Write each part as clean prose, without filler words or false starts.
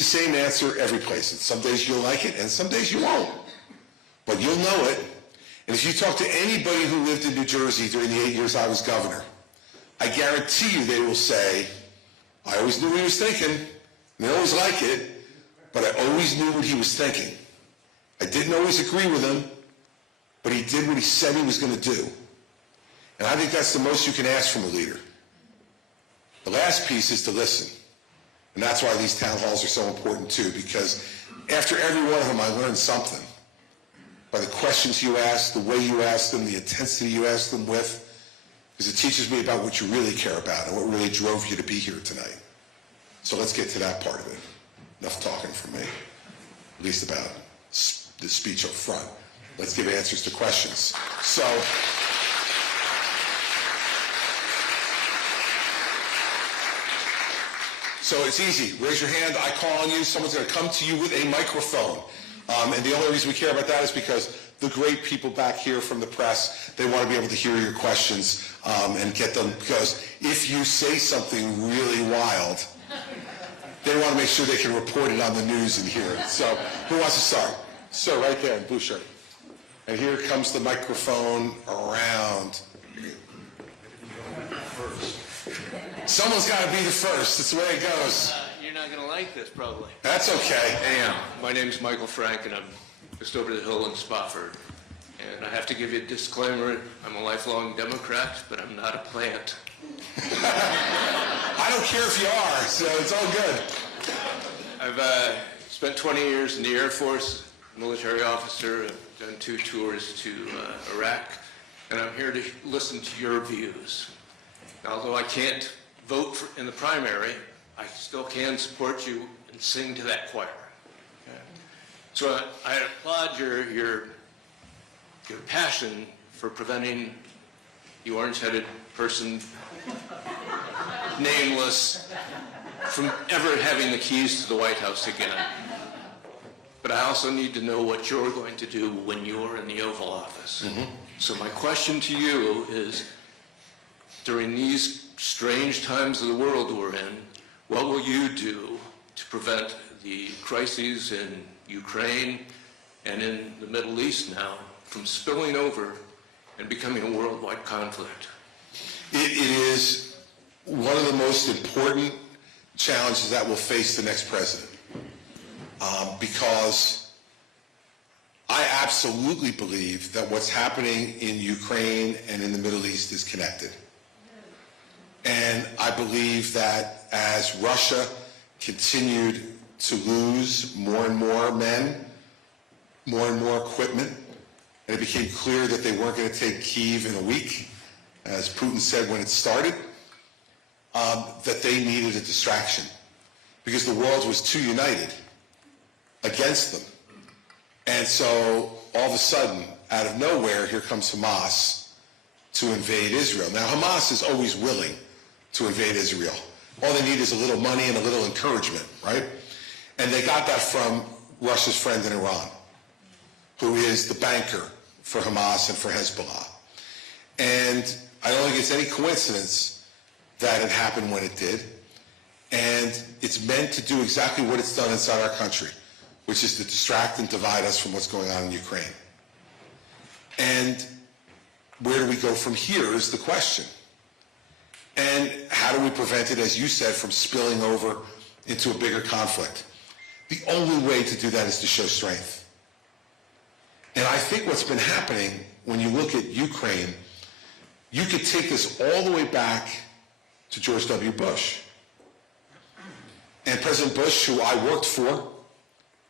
the same answer every place. And some days you'll like it, and some days you won't. But you'll know it. And if you talk to anybody who lived in New Jersey during the 8 years I was governor, I guarantee you they will say, I always knew what he was thinking. And they always like it, but I always knew what he was thinking. I didn't always agree with him, but he did what he said he was going to do. And I think that's the most you can ask from a leader. The last piece is to listen. And that's why these town halls are so important too, because after every one of them I learned something. By the questions you ask, the way you ask them, the intensity you ask them with, because it teaches me about what you really care about and what really drove you to be here tonight. So let's get to that part of it. Enough talking from me, at least about the speech up front. Let's give answers to questions. So it's easy. Raise your hand. I call on you. Someone's going to come to you with a microphone. And the only reason we care about that is because the great people back here from the press, they want to be able to hear your questions and get them. Because if you say something really wild, they want to make sure they can report it on the news and hear it. So who wants to start? Sir, right there in blue shirt. And here comes the microphone around. Someone's got to be the first. That's the way it goes. You're not going to like this, probably. That's okay. Hey, my name's Michael Frank, and I'm just over the hill in Spofford. And I have to give you a disclaimer. I'm a lifelong Democrat, but I'm not a plant. I don't care if you are, so it's all good. I've spent 20 years in the Air Force, military officer. I've done 2 tours to Iraq, and I'm here to listen to your views. Now, although I can't vote in the primary, I still can support you and sing to that choir. Okay? So I applaud your passion for preventing the orange-headed person, nameless, from ever having the keys to the White House again. But I also need to know what you're going to do when you're in the Oval Office. Mm-hmm. So my question to you is, during these strange times of the world we're in, what will you do to prevent the crises in Ukraine and in the Middle East now from spilling over and becoming a worldwide conflict? It is one of the most important challenges that will face the next president, because I absolutely believe that what's happening in Ukraine and in the Middle East is connected. And I believe that as Russia continued to lose more and more men, more and more equipment, and it became clear that they weren't going to take Kyiv in a week, as Putin said when it started, that they needed a distraction because the world was too united against them. And so all of a sudden, out of nowhere, here comes Hamas to invade Israel. Now, Hamas is always willing to invade Israel. All they need is a little money and a little encouragement, right? And they got that from Russia's friend in Iran, who is the banker for Hamas and for Hezbollah. And I don't think it's any coincidence that it happened when it did. And it's meant to do exactly what it's done inside our country, which is to distract and divide us from what's going on in Ukraine. And where do we go from here is the question. And how do we prevent it, as you said, from spilling over into a bigger conflict? The only way to do that is to show strength. And I think what's been happening when you look at Ukraine, you could take this all the way back to George W. Bush. And President Bush, who I worked for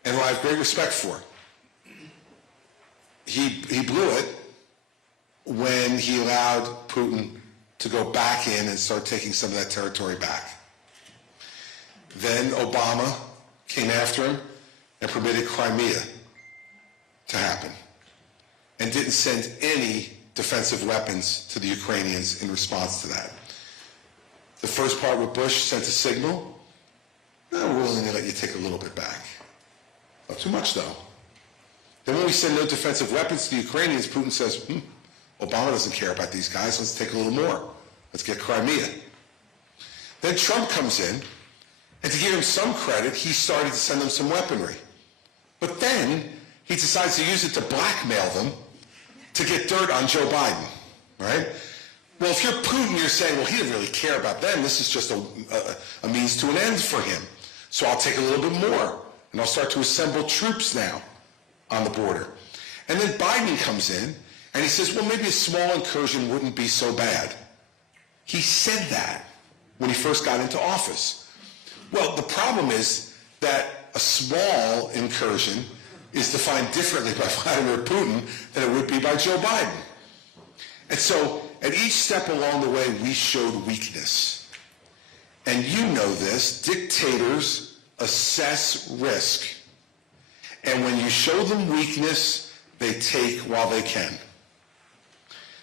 and who I have great respect for, he blew it when he allowed Putin to go back in and start taking some of that territory back. Then Obama came after him and permitted Crimea to happen and didn't send any defensive weapons to the Ukrainians in response to that. The first part with Bush sent a signal, we're willing to let you take a little bit back. Not too much, though. Then when we send no defensive weapons to the Ukrainians, Putin says, Obama doesn't care about these guys, let's take a little more. Let's get Crimea. Then Trump comes in And to give him some credit, he started to send them some weaponry. But then he decides to use it to blackmail them to get dirt on Joe Biden, right? Well, if you're Putin, you're saying, well, he didn't really care about them. This is just a means to an end for him. So I'll take a little bit more, and I'll start to assemble troops now on the border. And then Biden comes in, and he says, well, maybe a small incursion wouldn't be so bad. He said that when he first got into office. Well, the problem is that a small incursion is defined differently by Vladimir Putin than it would be by Joe Biden. And so at each step along the way, we showed weakness. And you know this, dictators assess risk. And when you show them weakness, they take while they can.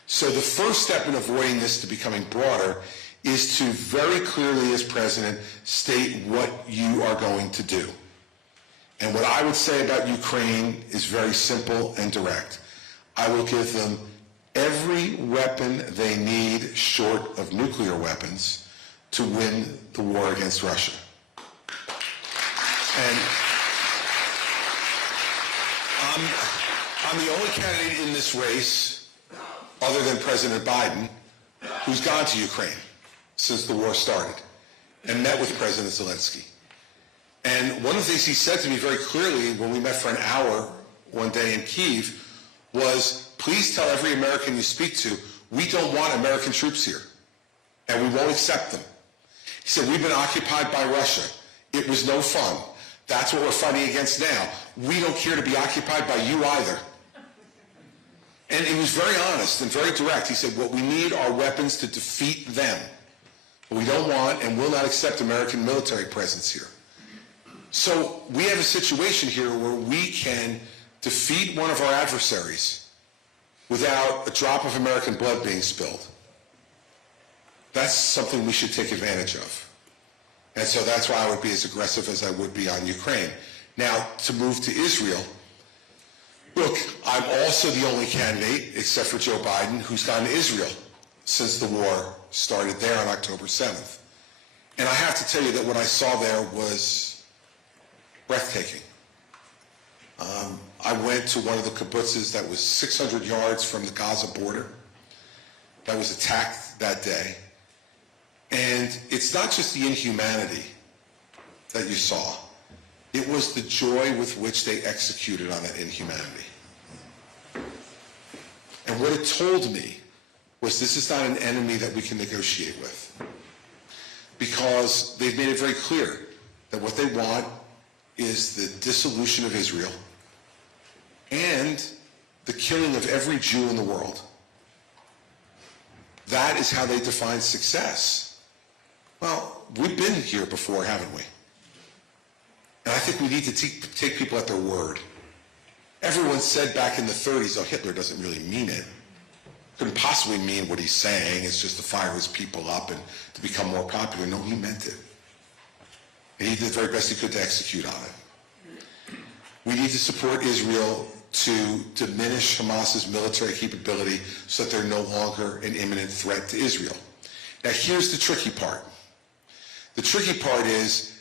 So the first step in avoiding this to becoming broader is to very clearly, as president, state what you are going to do. And what I would say about Ukraine is very simple and direct. I will give them every weapon they need short of nuclear weapons to win the war against Russia. And I'm the only candidate in this race, other than President Biden, who's gone to Ukraine since the war started and met with President Zelensky. And one of the things he said to me very clearly when we met for an hour one day in Kyiv was, please tell every American you speak to, we don't want American troops here, and we won't accept them. He said, we've been occupied by Russia. It was no fun. That's what we're fighting against now. We don't care to be occupied by you either. And he was very honest and very direct. He said, what we need are weapons to defeat them. We don't want and will not accept American military presence here. So we have a situation here where we can defeat one of our adversaries without a drop of American blood being spilled. That's something we should take advantage of. And so that's why I would be as aggressive as I would be on Ukraine. Now, to move to Israel, look, I'm also the only candidate, except for Joe Biden, who's gone to Israel since the war started there on October 7th. And I have to tell you that what I saw there was breathtaking. I went to one of the kibbutzes that was 600 yards from the Gaza border that was attacked that day. And it's not just the inhumanity that you saw. It was the joy with which they executed on that inhumanity. And what it told me was this is not an enemy that we can negotiate with. Because they've made it very clear that what they want is the dissolution of Israel and the killing of every Jew in the world. That is how they define success. Well, we've been here before, haven't we? And I think we need to take people at their word. Everyone said back in the 30s, oh, Hitler doesn't really mean it. Couldn't possibly mean what he's saying. It's just to fire his people up and to become more popular. No, he meant it. And he did the very best he could to execute on it. We need to support Israel to diminish Hamas's military capability so that they're no longer an imminent threat to Israel. Now, here's the tricky part. The tricky part is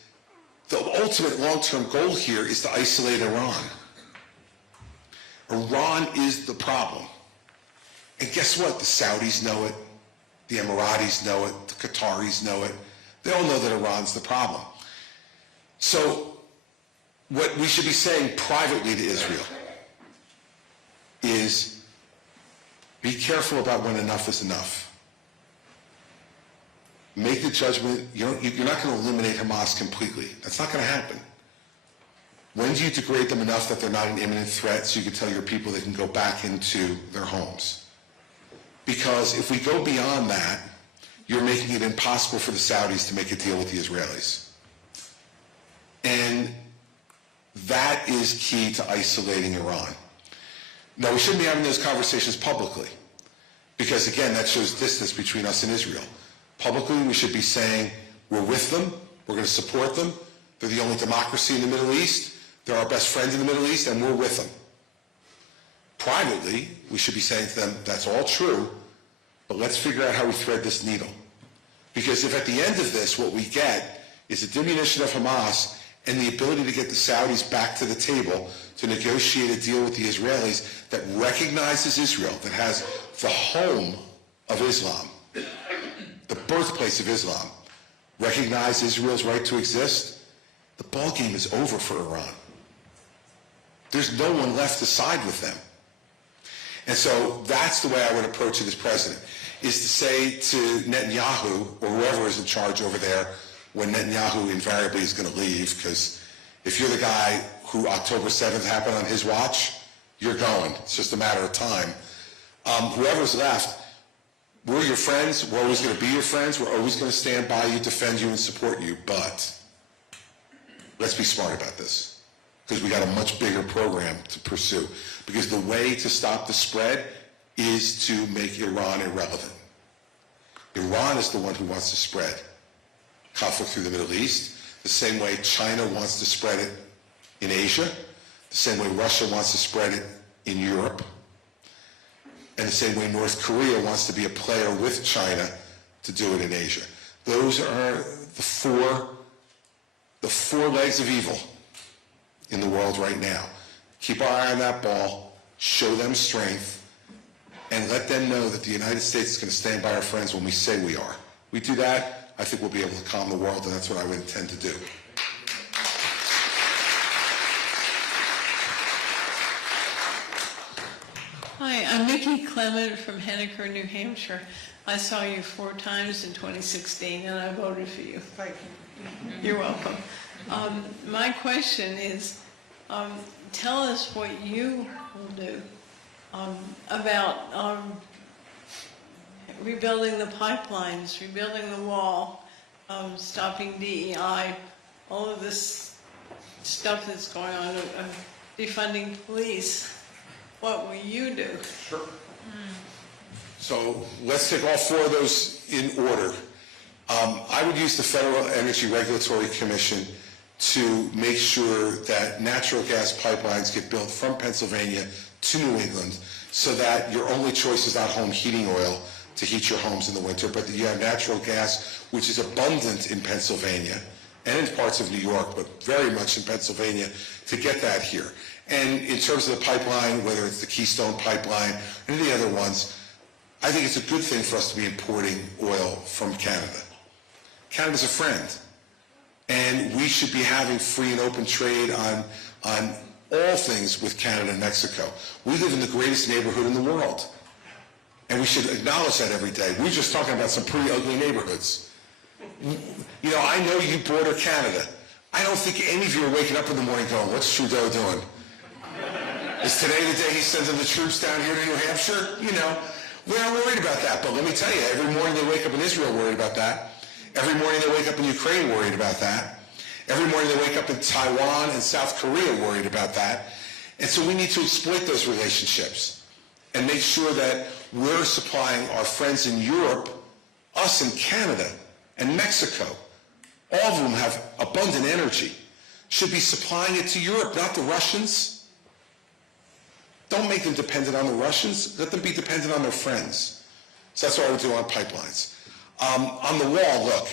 the ultimate long-term goal here is to isolate Iran. Iran is the problem. And guess what? The Saudis know it. The Emiratis know it. The Qataris know it. They all know that Iran's the problem. So what we should be saying privately to Israel is be careful about when enough is enough. Make the judgment. You're not going to eliminate Hamas completely. That's not going to happen. When do you degrade them enough that they're not an imminent threat so you can tell your people they can go back into their homes? Because if we go beyond that, you're making it impossible for the Saudis to make a deal with the Israelis. And that is key to isolating Iran. Now, we shouldn't be having those conversations publicly because, again, that shows distance between us and Israel. Publicly, we should be saying we're with them, we're going to support them, they're the only democracy in the Middle East, they're our best friend in the Middle East, and we're with them. Privately, we should be saying to them, that's all true, but let's figure out how we thread this needle. Because if at the end of this what we get is the diminution of Hamas and the ability to get the Saudis back to the table to negotiate a deal with the Israelis that recognizes Israel, that has the home of Islam, the birthplace of Islam, recognize Israel's right to exist. The ball game is over for Iran. There's no one left to side with them. And so that's the way I would approach it as president, is to say to Netanyahu, or whoever is in charge over there, when Netanyahu invariably is going to leave, because if you're the guy who October 7th happened on his watch, you're going. It's just a matter of time. Whoever's left, we're your friends. We're always going to be your friends. We're always going to stand by you, defend you, and support you. But let's be smart about this, because we got a much bigger program to pursue. Because the way to stop the spread is to make Iran irrelevant. Iran is the one who wants to spread conflict through the Middle East, the same way China wants to spread it in Asia, the same way Russia wants to spread it in Europe, and the same way North Korea wants to be a player with China to do it in Asia. Those are the four legs of evil in the world right now. Keep our eye on that ball, show them strength, and let them know that the United States is going to stand by our friends when we say we are. We do that, I think we'll be able to calm the world, and that's what I would intend to do. Hi, I'm Vicki Clement from Henniker, New Hampshire. I saw you 4 times in 2016, and I voted for you. Thank you. You're welcome. My question is, tell us what you will do about rebuilding the pipelines, rebuilding the wall, stopping DEI, all of this stuff that's going on, defunding police. What will you do? Sure. So let's take all 4 of those in order. I would use the Federal Energy Regulatory Commission to make sure that natural gas pipelines get built from Pennsylvania to New England, so that your only choice is not home heating oil to heat your homes in the winter, but that you have natural gas, which is abundant in Pennsylvania and in parts of New York, but very much in Pennsylvania, to get that here. And in terms of the pipeline, whether it's the Keystone Pipeline or any of the other ones, I think it's a good thing for us to be importing oil from Canada. Canada's a friend, and we should be having free and open trade on all things with Canada and Mexico. We live in the greatest neighborhood in the world, and we should acknowledge that every day. We're just talking about some pretty ugly neighborhoods. You know, I know you border Canada. I don't think any of you are waking up in the morning going, what's Trudeau doing? Is today the day he's sending the troops down here to New Hampshire? You know, we're not worried about that, but let me tell you, every morning they wake up in Israel worried about that. Every morning they wake up in Ukraine worried about that. Every morning they wake up in Taiwan and South Korea worried about that. And so we need to exploit those relationships and make sure that we're supplying our friends in Europe, us in Canada and Mexico, all of whom have abundant energy, should be supplying it to Europe, not the Russians. Don't make them dependent on the Russians. Let them be dependent on their friends. So that's what I would do on pipelines. On the wall, look,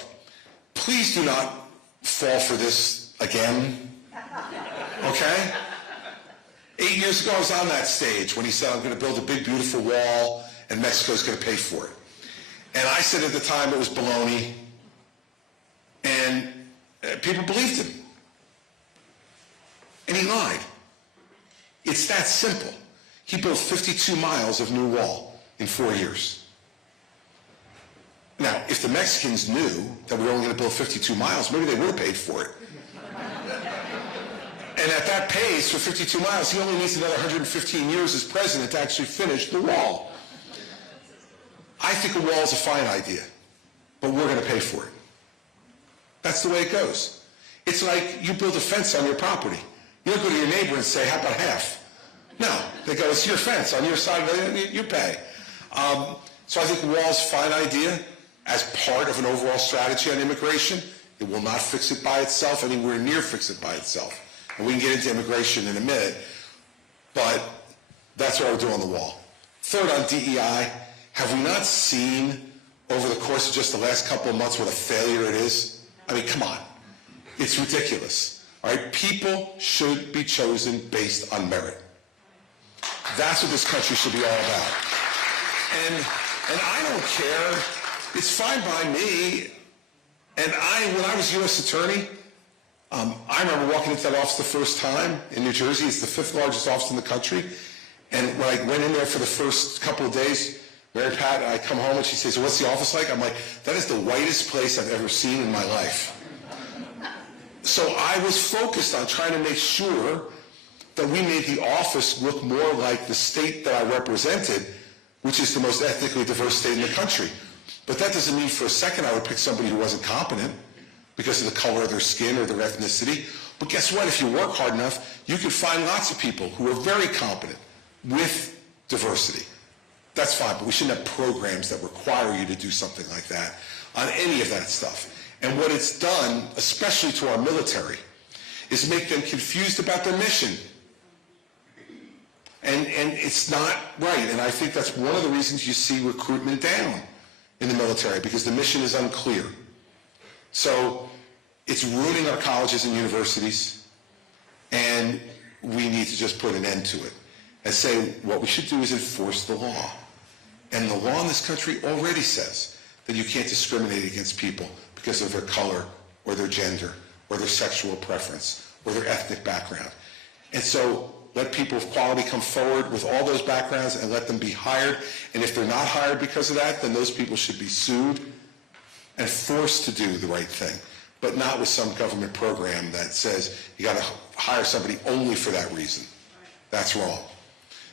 please do not fall for this again, okay? 8 years ago, I was on that stage when he said, I'm going to build a big, beautiful wall, and Mexico's going to pay for it. And I said at the time it was baloney, and people believed him. And he lied. It's that simple. He built 52 miles of new wall in 4 years. Now, if the Mexicans knew that we were only going to build 52 miles, maybe they would have paid for it. And at that pace, for 52 miles, he only needs another 115 years as president to actually finish the wall. I think a wall is a fine idea, but we're going to pay for it. That's the way it goes. It's like you build a fence on your property. You don't go to your neighbor and say, how about half? No, they go, it's your fence. On your side, you pay. So I think a wall is a fine idea as part of an overall strategy on immigration. It will not fix it by itself, anywhere near fix it by itself. And we can get into immigration in a minute, but that's what I would do on the wall. Third, on DEI, have we not seen over the course of just the last couple of months what a failure it is? I mean, come on. It's ridiculous. All right, people should be chosen based on merit. That's what this country should be all about. And I don't care. It's fine by me. And when I was U.S. Attorney, I remember walking into that office the first time in New Jersey. It's the 5th largest office in the country. And when I went in there for the first couple of days, Mary Pat, I come home and she says, "What's the office like?" I'm like, "That is the whitest place I've ever seen in my life." So I was focused on trying to make sure that we made the office look more like the state that I represented, which is the most ethnically diverse state in the country. But that doesn't mean for a second I would pick somebody who wasn't competent because of the color of their skin or their ethnicity. But guess what? If you work hard enough, you can find lots of people who are very competent with diversity. That's fine, but we shouldn't have programs that require you to do something like that on any of that stuff. And what it's done, especially to our military, is make them confused about their mission. And it's not right. And I think that's one of the reasons you see recruitment down in the military, because the mission is unclear. So it's ruining our colleges and universities, and we need to just put an end to it and say what we should do is enforce the law. And the law in this country already says that you can't discriminate against people because of their color or their gender or their sexual preference or their ethnic background. And so let people of quality come forward with all those backgrounds and let them be hired. And if they're not hired because of that, then those people should be sued and forced to do the right thing, but not with some government program that says you got to hire somebody only for that reason. That's wrong.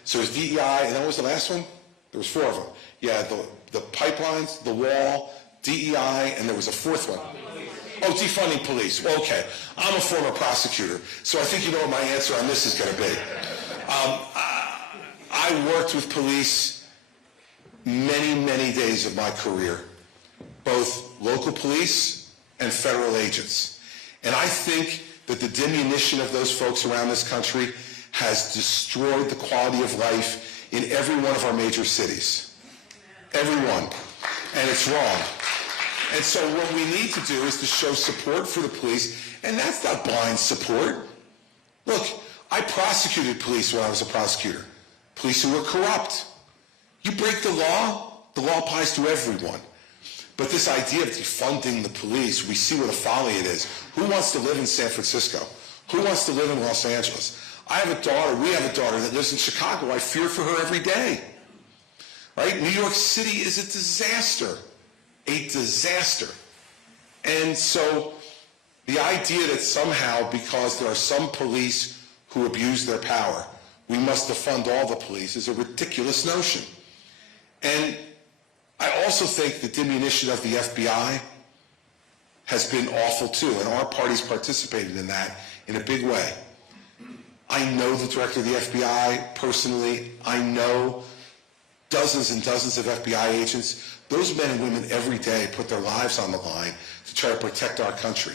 So it's DEI, and that was the last one? There was 4 of them. Yeah, the pipelines, the wall, DEI, and there was a 4th one. Oh, defunding police. Well, okay. I'm a former prosecutor, so I think you know what my answer on this is going to be. I worked with police many, many days of my career, both local police and federal agents. And I think that the diminution of those folks around this country has destroyed the quality of life in every one of our major cities. Every one. And it's wrong. And so what we need to do is to show support for the police, and that's not blind support. Look, I prosecuted police when I was a prosecutor. Police who were corrupt. You break the law applies to everyone. But this idea of defunding the police, we see what a folly it is. Who wants to live in San Francisco? Who wants to live in Los Angeles? I have a daughter, we have a daughter that lives in Chicago. I fear for her every day. Right? New York City is a disaster. A disaster. And so the idea that somehow, because there are some police who abuse their power, we must defund all the police is a ridiculous notion. And I also think the diminution of the FBI has been awful too, and our party's participated in that in a big way. I know the director of the FBI personally. I know dozens and dozens of FBI agents. Those men and women every day put their lives on the line to try to protect our country.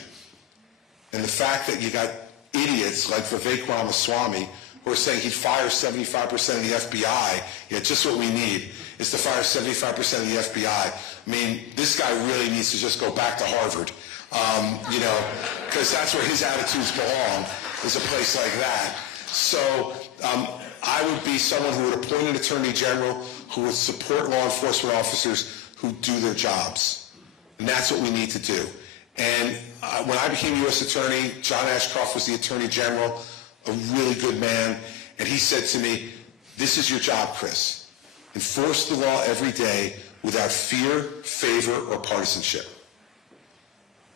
And the fact that you got idiots like Vivek Ramaswamy who are saying he'd fire 75% of the FBI, yeah, just what we need is to fire 75% of the FBI. I mean, this guy really needs to just go back to Harvard, because that's where his attitudes belong, is a place like that. So I would be someone who would appoint an attorney general who would support law enforcement officers who do their jobs. And that's what we need to do. And when I became U.S. Attorney, John Ashcroft was the Attorney General, a really good man, and he said to me, "This is your job, Chris. Enforce the law every day without fear, favor, or partisanship."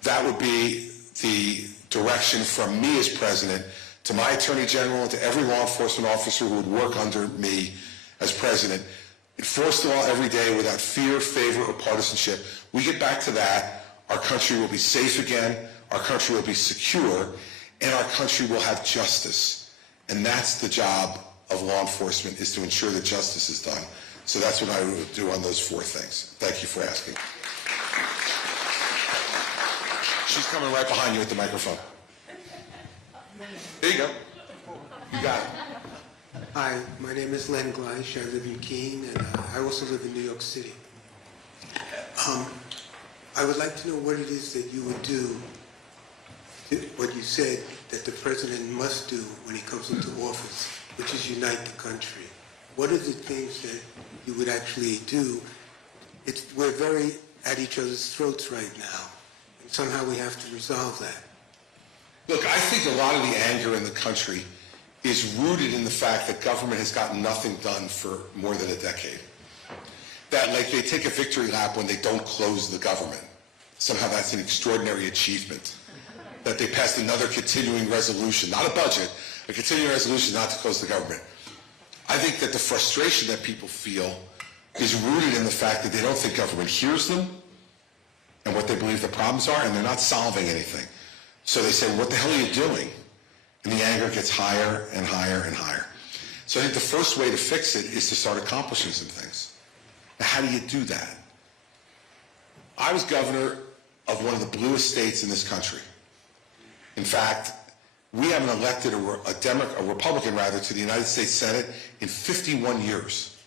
That would be the direction from me as president to my Attorney General and to every law enforcement officer who would work under me as president. Enforce the law every day without fear, favor, or partisanship. We get back to that, our country will be safe again, our country will be secure, and our country will have justice. And that's the job of law enforcement, is to ensure that justice is done. So that's what I would do on those 4 things. Thank you for asking. She's coming right behind you with the microphone. There you go. You got it. Hi, my name is Len Gleish. I live in Keene, and I also live in New York City. I would like to know what it is that you would do what you said that the president must do when he comes into office, which is unite the country. What are the things that you would actually do? We're very at each other's throats right now, and somehow we have to resolve that. Look, I think a lot of the anger in the country is rooted in the fact that government has gotten nothing done for more than a decade. That, like, they take a victory lap when they don't close the government. Somehow that's an extraordinary achievement. That they passed another continuing resolution, not a budget, a continuing resolution not to close the government. I think that the frustration that people feel is rooted in the fact that they don't think government hears them and what they believe the problems are, and they're not solving anything. So they say, what the hell are you doing? And the anger gets higher and higher and higher. So I think the first way to fix it is to start accomplishing some things. Now, how do you do that? I was governor of one of the bluest states in this country. In fact, we haven't elected a Republican to the United States Senate in 51 years.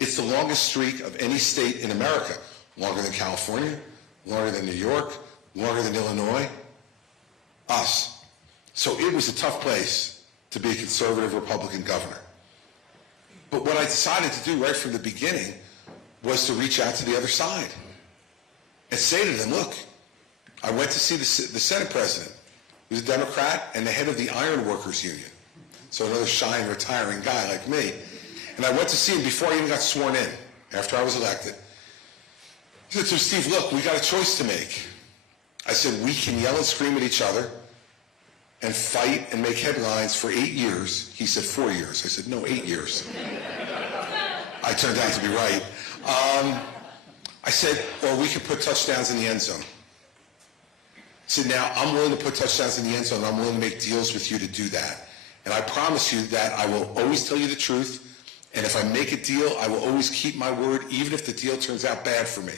It's the longest streak of any state in America. Longer than California, longer than New York, longer than Illinois. Us. So it was a tough place to be a conservative Republican governor. But what I decided to do right from the beginning was to reach out to the other side and say to them, look, I went to see the Senate president, who's a Democrat and the head of the Iron Workers Union. So another shy and retiring guy like me. And I went to see him before I even got sworn in, after I was elected. He said to me, Steve, look, we got a choice to make. I said, we can yell and scream at each other and fight and make headlines for 8 years. He said 4 years. I said, no, 8 years. I turned out to be right. I said, or we could put touchdowns in the end zone. I said, now, I'm willing to put touchdowns in the end zone. I'm willing to make deals with you to do that. And I promise you that I will always tell you the truth. And if I make a deal, I will always keep my word, even if the deal turns out bad for me.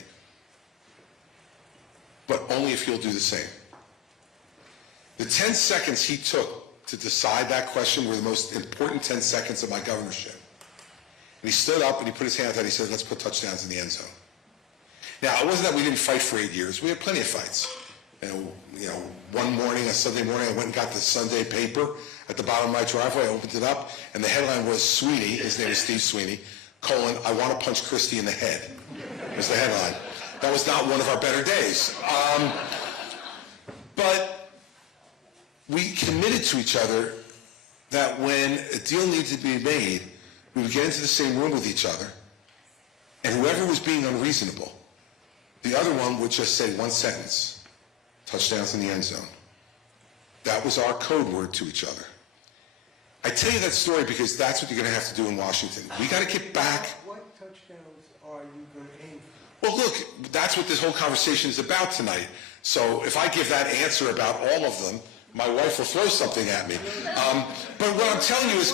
But only if you'll do the same. The 10 seconds he took to decide that question were the most important 10 seconds of my governorship. And he stood up and he put his hand out and he said, let's put touchdowns in the end zone. Now, it wasn't that we didn't fight for 8 years. We had plenty of fights. You know, one morning, a Sunday morning, I went and got the Sunday paper at the bottom of my driveway. I opened it up, and the headline was Sweeney, his name is Steve Sweeney, : I want to punch Christie in the head. Was the headline. That was not one of our better days. But we committed to each other that when a deal needed to be made, we would get into the same room with each other, and whoever was being unreasonable, the other one would just say one sentence: touchdowns in the end zone. That was our code word to each other. I tell you that story because that's what you're going to have to do in Washington. We got to get back. What touchdowns are you going to aim for? Well, look, that's what this whole conversation is about tonight. So if I give that answer about all of them, my wife will throw something at me. But what I'm telling you is,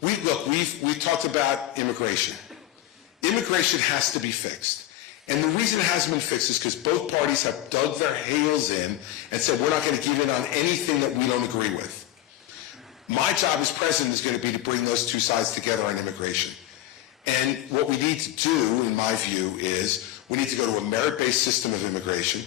we've talked about immigration. Immigration has to be fixed. And the reason it hasn't been fixed is because both parties have dug their heels in and said, we're not going to give in on anything that we don't agree with. My job as president is going to be to bring those two sides together on immigration. And what we need to do, in my view, is we need to go to a merit-based system of immigration.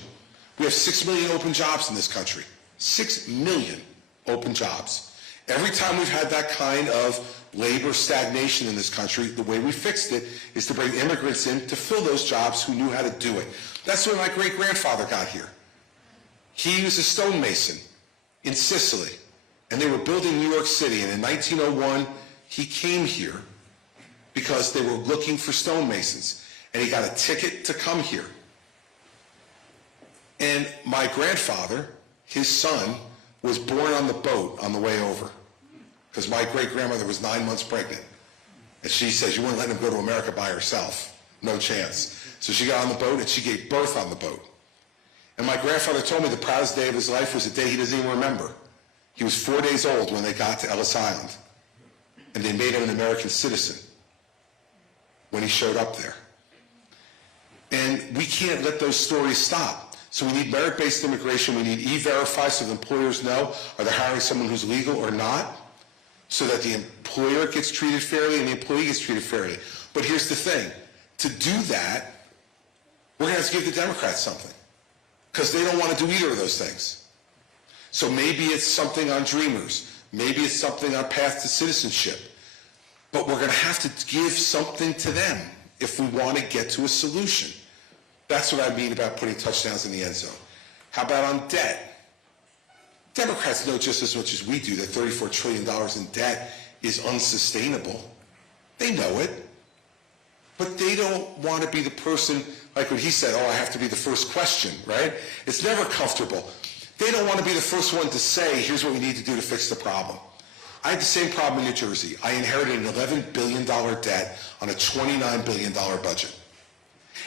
We have 6 million open jobs in this country. 6 million open jobs. Every time we've had that kind of labor stagnation in this country, the way we fixed it is to bring immigrants in to fill those jobs who knew how to do it. That's when my great-grandfather got here. He was a stonemason in Sicily, and they were building New York City, and in 1901, he came here because they were looking for stonemasons, and he got a ticket to come here. And my grandfather, his son, was born on the boat on the way over, because my great-grandmother was 9 months pregnant. And she says, you wouldn't let him go to America by herself. No chance. So she got on the boat, and she gave birth on the boat. And my grandfather told me the proudest day of his life was a day he doesn't even remember. He was 4 days old when they got to Ellis Island, and they made him an American citizen when he showed up there. And we can't let those stories stop. So we need merit-based immigration. We need E-Verify so the employers know, are they hiring someone who's legal or not, so that the employer gets treated fairly and the employee gets treated fairly. But here's the thing. To do that, we're going to have to give the Democrats something, because they don't want to do either of those things. So maybe it's something on Dreamers. Maybe it's something on Path to Citizenship. But we're going to have to give something to them if we want to get to a solution. That's what I mean about putting touchdowns in the end zone. How about on debt? Democrats know just as much as we do that $34 trillion in debt is unsustainable. They know it. But they don't want to be the person, like when he said, oh, I have to be the first question, right? It's never comfortable. They don't want to be the first one to say, here's what we need to do to fix the problem. I had the same problem in New Jersey. I inherited an $11 billion debt on a $29 billion budget.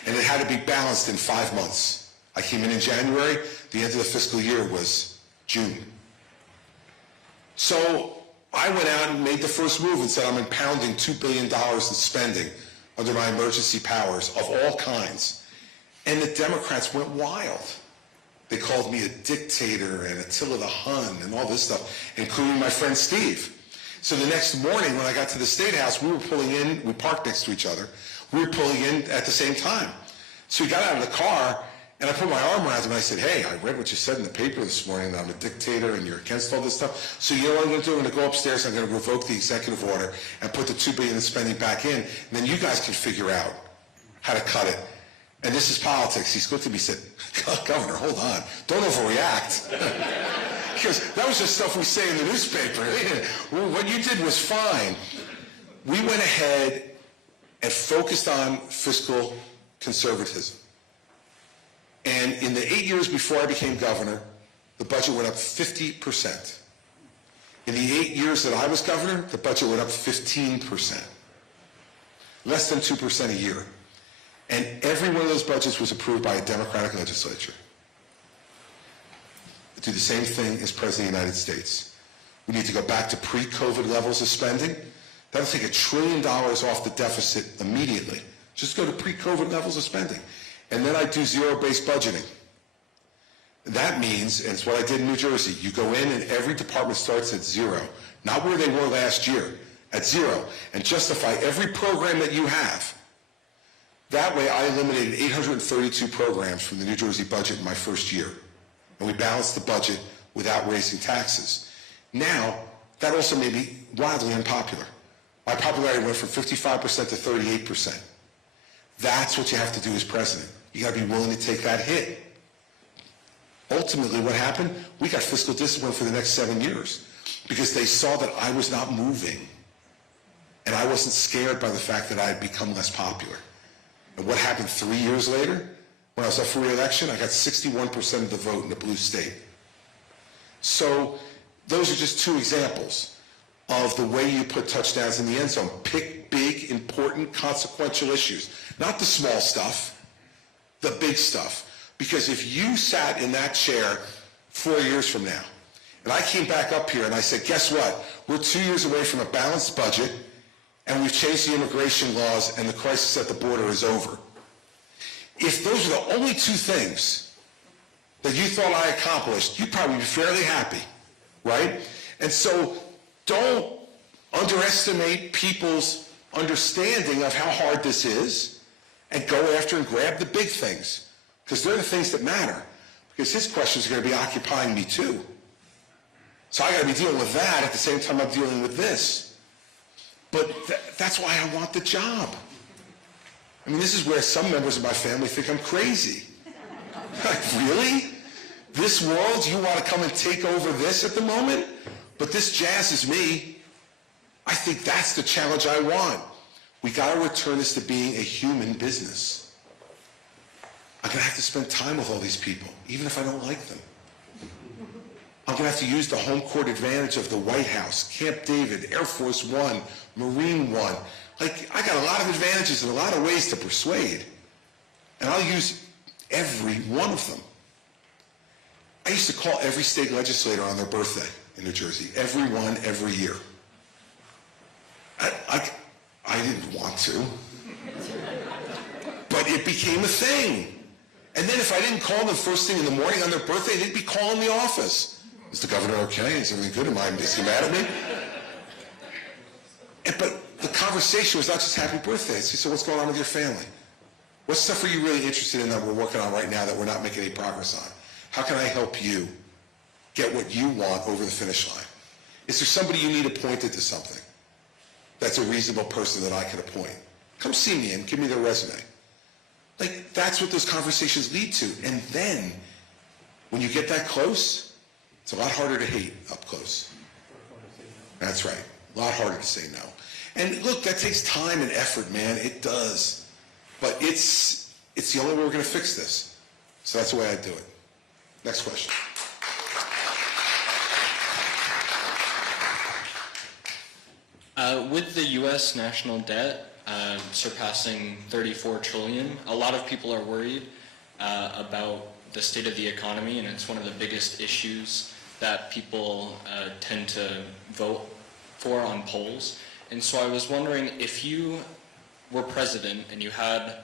And it had to be balanced in 5 months. I came in January. The end of the fiscal year was June. So I went out and made the first move and said, I'm impounding $2 billion in spending under my emergency powers of all kinds. And the Democrats went wild. They called me a dictator and Attila the Hun and all this stuff, including my friend Steve. So the next morning when I got to the State House, we were pulling in, we parked next to each other, we were pulling in at the same time. So we got out of the car and I put my arm around him and I said, hey, I read what you said in the paper this morning that I'm a dictator and you're against all this stuff. So you know what I'm going to do? I'm going to go upstairs, I'm going to revoke the executive order and put the $2 billion in spending back in, and then you guys can figure out how to cut it. And this is politics. He looked at me and said, Governor, hold on. Don't overreact. Because that was just stuff we say in the newspaper. What you did was fine. We went ahead and focused on fiscal conservatism. And in the 8 years before I became governor, the budget went up 50%. In the 8 years that I was governor, the budget went up 15%. Less than 2% a year. And every one of those budgets was approved by a Democratic legislature. We do the same thing as President of the United States. We need to go back to pre-COVID levels of spending. That'll take $1 trillion off the deficit immediately. Just go to pre-COVID levels of spending. And then I do zero-based budgeting. That means, and it's what I did in New Jersey, you go in and every department starts at zero. Not where they were last year, at zero. And justify every program that you have. That way, I eliminated 832 programs from the New Jersey budget in my first year. And we balanced the budget without raising taxes. Now, that also made me wildly unpopular. My popularity went from 55% to 38%. That's what you have to do as president. You got to be willing to take that hit. Ultimately, what happened? We got fiscal discipline for the next 7 years because they saw that I was not moving. And I wasn't scared by the fact that I had become less popular. And what happened 3 years later? When I was up for re-election, I got 61% of the vote in the blue state. So those are just two examples of the way you put touchdowns in the end zone. Pick big, important, consequential issues. Not the small stuff, the big stuff. Because if you sat in that chair 4 years from now, and I came back up here and I said, guess what? We're 2 years away from a balanced budget, and we've changed the immigration laws, and the crisis at the border is over. If those are the only two things that you thought I accomplished, you'd probably be fairly happy, right? And so don't underestimate people's understanding of how hard this is, and go after and grab the big things, because they're the things that matter. Because his questions are going to be occupying me too. So I got to be dealing with that at the same time I'm dealing with this. But that's why I want the job. I mean, this is where some members of my family think I'm crazy. Like, really? This world, you want to come and take over this at the moment? But this jazzes me. I think that's the challenge I want. We got to return this to being a human business. I'm going to have to spend time with all these people, even if I don't like them. I'm going to have to use the home court advantage of the White House, Camp David, Air Force One, Marine One. Like, I got a lot of advantages and a lot of ways to persuade. And I'll use every one of them. I used to call every state legislator on their birthday in New Jersey. Every one, every year. I didn't want to. But it became a thing. And then if I didn't call them first thing in the morning on their birthday, they'd be calling the office. Is the governor okay? Is everything good? Is he mad at me? But the conversation was not just happy birthday. It's so what's going on with your family? What stuff are you really interested in that we're working on right now that we're not making any progress on? How can I help you? get what you want over the finish line? Is there somebody you need appointed to something that's a reasonable person that I can appoint? Come see me and give me their resume. Like, that's what those conversations lead to. And then, when you get that close, it's a lot harder to hate up close. That's right. A lot harder to say no. And look, that takes time and effort, man. It does. But it's the only way we're going to fix this. So that's the way I do it. Next question. With the U.S. national debt surpassing $34 trillion, a lot of people are worried about the state of the economy, and it's one of the biggest issues that people tend to vote for on polls. And so I was wondering, if you were president and you had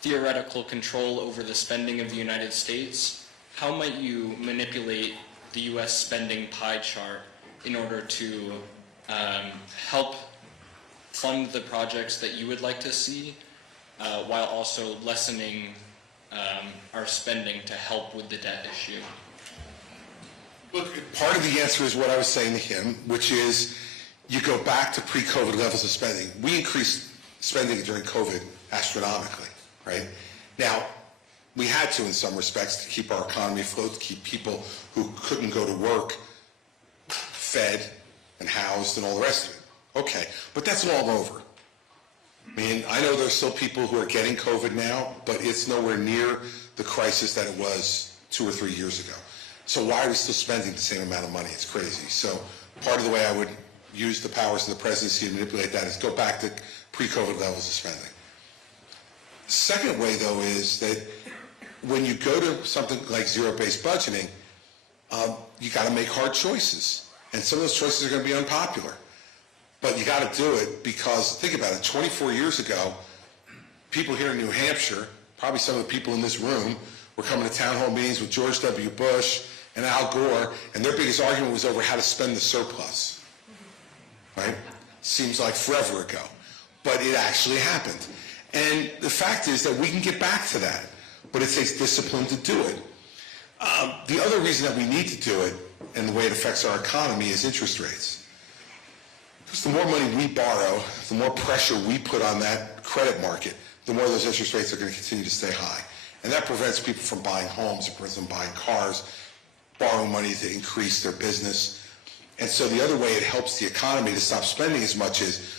theoretical control over the spending of the United States, how might you manipulate the U.S. spending pie chart in order to help fund the projects that you would like to see, while also lessening our spending to help with the debt issue? Look, part of the answer is what I was saying to him, which is you go back to pre-COVID levels of spending. We increased spending during COVID astronomically, right? Now, we had to in some respects to keep our economy afloat, to keep people who couldn't go to work fed and housed and all the rest of it. Okay, but that's all over. I mean, I know there's still people who are getting COVID now, but it's nowhere near the crisis that it was 2 or 3 years ago. So why are we still spending the same amount of money? It's crazy. So part of the way I would use the powers of the presidency to manipulate that is go back to pre-COVID levels of spending. The second way, though, is that when you go to something like zero-based budgeting, you got to make hard choices. And some of those choices are going to be unpopular. But you got to do it because, think about it, 24 years ago, people here in New Hampshire, probably some of the people in this room, were coming to town hall meetings with George W. Bush and Al Gore, and their biggest argument was over how to spend the surplus. Right? Seems like forever ago. But it actually happened. And the fact is that we can get back to that, but it takes discipline to do it. The other reason that we need to do it, and the way it affects our economy, is interest rates. Because the more money we borrow, the more pressure we put on that credit market, the more those interest rates are going to continue to stay high. And that prevents people from buying homes, it prevents them buying cars, borrowing money to increase their business. And so the other way it helps the economy to stop spending as much is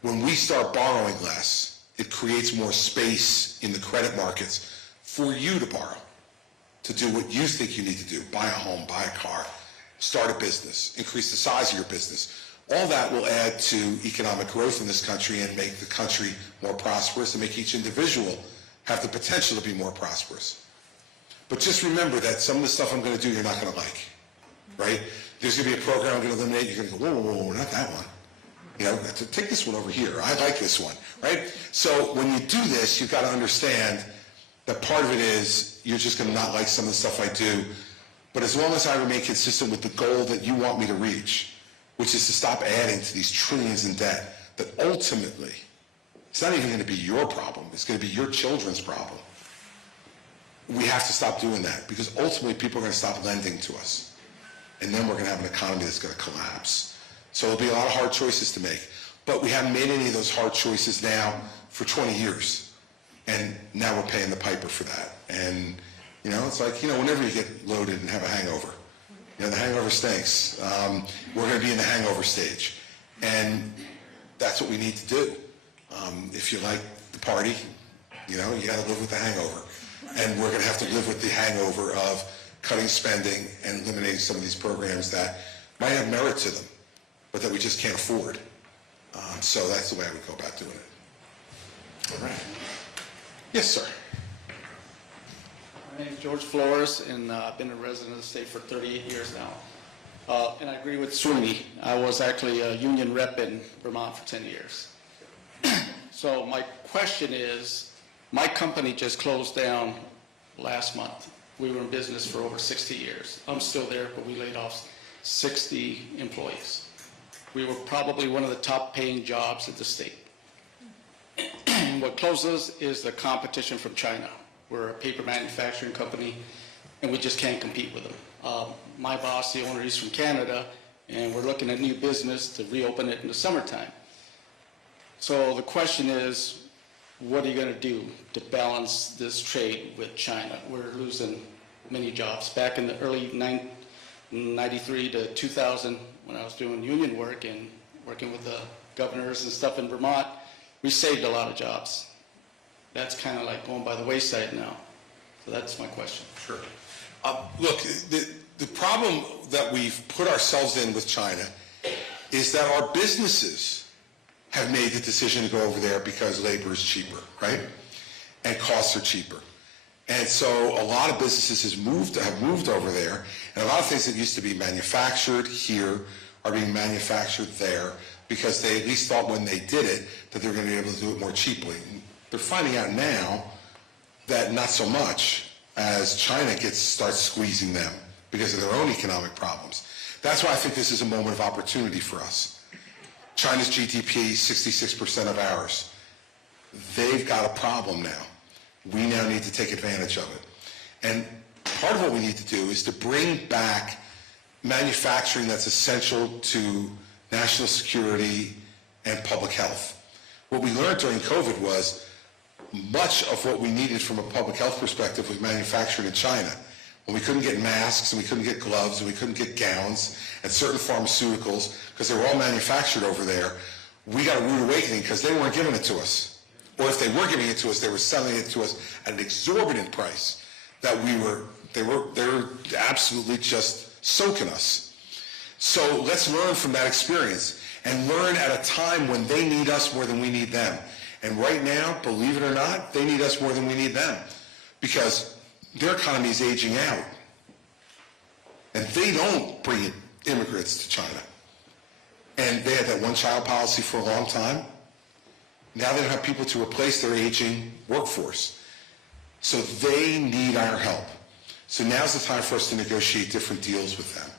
when we start borrowing less, it creates more space in the credit markets for you to borrow, to do what you think you need to do. Buy a home, buy a car, start a business, increase the size of your business. All that will add to economic growth in this country and make the country more prosperous and make each individual have the potential to be more prosperous. But just remember that some of the stuff I'm going to do you're not going to like, right? There's going to be a program I'm going to eliminate. You're going to go, whoa, whoa, whoa, not that one. You know, take this one over here. I like this one, right? So when you do this, you've got to understand that part of it is you're just going to not like some of the stuff I do. But as long as I remain consistent with the goal that you want me to reach, which is to stop adding to these trillions in debt, that ultimately, it's not even going to be your problem. It's going to be your children's problem. We have to stop doing that because ultimately people are going to stop lending to us. And then we're going to have an economy that's going to collapse. So there'll be a lot of hard choices to make. But we haven't made any of those hard choices now for 20 years. And now we're paying the piper for that. And, you know, it's like, you know, whenever you get loaded and have a hangover, you know, the hangover stinks. We're going to be in the hangover stage. And that's what we need to do. If you like the party, you know, you got to live with the hangover. And we're going to have to live with the hangover of cutting spending and eliminating some of these programs that might have merit to them, but that we just can't afford. So that's the way I would go about doing it. All right. Yes, sir. My name is George Flores, and I've been a resident of the state for 38 years now. And I agree with Sweeney. I was actually a union rep in Vermont for 10 years. So my question is, my company just closed down last month. We were in business for over 60 years. I'm still there, but we laid off 60 employees. We were probably one of the top paying jobs at the state. What closed us is the competition from China. We're a paper manufacturing company, and we just can't compete with them. my boss, the owner, he's from Canada, and we're looking at new business to reopen it in the summertime. So the question is, what are you going to do to balance this trade with China? We're losing many jobs. Back in the early 93 to 2000, when I was doing union work and working with the governors and stuff in Vermont, we saved a lot of jobs. That's kind of like going by the wayside now. So that's my question. Sure. Look, the problem that we've put ourselves in with China is that our businesses have made the decision to go over there because labor is cheaper, right? And costs are cheaper. And so a lot of businesses have moved over there, and a lot of things that used to be manufactured here are being manufactured there because they at least thought when they did it that they were going to be able to do it more cheaply. They're finding out now that not so much, as China starts squeezing them because of their own economic problems. That's why I think this is a moment of opportunity for us. China's GDP, 66% of ours. They've got a problem now. We now need to take advantage of it. And part of what we need to do is to bring back manufacturing that's essential to national security and public health. What we learned during COVID was much of what we needed from a public health perspective was manufactured in China. When we couldn't get masks and we couldn't get gloves and we couldn't get gowns and certain pharmaceuticals because they were all manufactured over there, we got a rude awakening because they weren't giving it to us. Or if they were giving it to us, they were selling it to us at an exorbitant price that they were absolutely just soaking us. So let's learn from that experience and learn at a time when they need us more than we need them. And right now, believe it or not, they need us more than we need them because their economy is aging out. And they don't bring immigrants to China. And they had that one-child policy for a long time. Now they don't have people to replace their aging workforce. So they need our help. So now's the time for us to negotiate different deals with them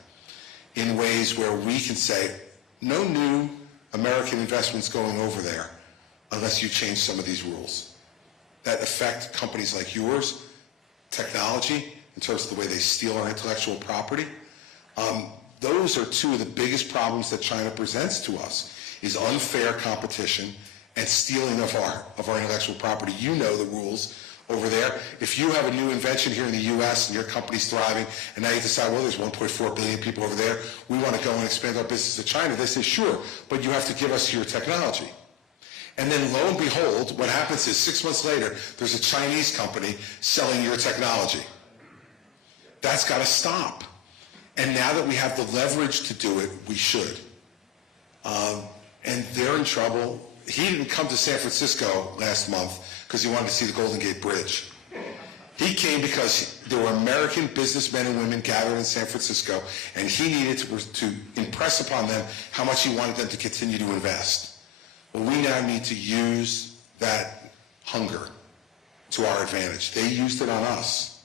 in ways where we can say, no new American investments going over there unless you change some of these rules that affect companies like yours, technology, in terms of the way they steal our intellectual property. Those are two of the biggest problems that China presents to us, is unfair competition and stealing of our intellectual property. You know the rules over there. If you have a new invention here in the U.S. and your company's thriving, and now you decide, well, there's 1.4 billion people over there, we want to go and expand our business to China, they say, sure, but you have to give us your technology. And then lo and behold, what happens is 6 months later, there's a Chinese company selling your technology. That's got to stop. And now that we have the leverage to do it, we should. And they're in trouble. He didn't come to San Francisco last month because he wanted to see the Golden Gate Bridge. He came because there were American businessmen and women gathered in San Francisco, and he needed to impress upon them how much he wanted them to continue to invest. Well, we now need to use that hunger to our advantage. They used it on us.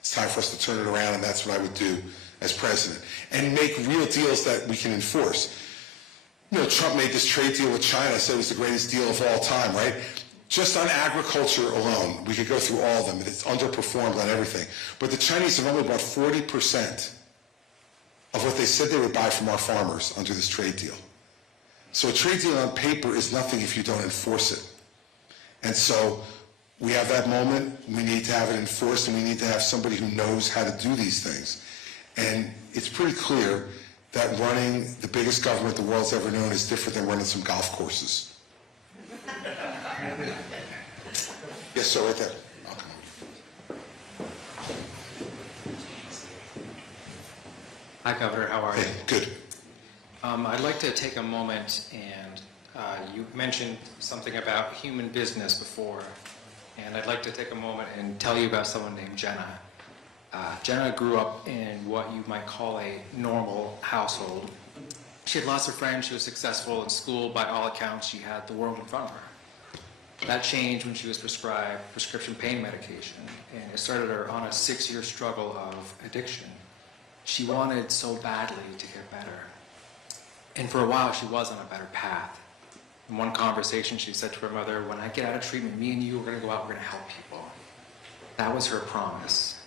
It's time for us to turn it around, and that's what I would do as president. And make real deals that we can enforce. You know, Trump made this trade deal with China, said it was the greatest deal of all time, right? Just on agriculture alone, we could go through all of them. It's underperformed on everything. But the Chinese have only bought 40% of what they said they would buy from our farmers under this trade deal. So a trade deal on paper is nothing if you don't enforce it. And so we have that moment. We need to have it enforced, and we need to have somebody who knows how to do these things. And it's pretty clear that running the biggest government the world's ever known is different than running some golf courses. Yes, sir, right there. Hi, Governor. How are you? Hey, good. I'd like to take a moment, and you mentioned something about human business before, and I'd like to take a moment and tell you about someone named Jenna. Jenna grew up in what you might call a normal household. She had lots of friends. She was successful in school. By all accounts, she had the world in front of her. That changed when she was prescribed prescription pain medication, and it started her on a 6-year struggle of addiction. She wanted so badly to get better. And for a while, she was on a better path. In one conversation, she said to her mother, when I get out of treatment, me and you are going to go out, we're going to help people. That was her promise.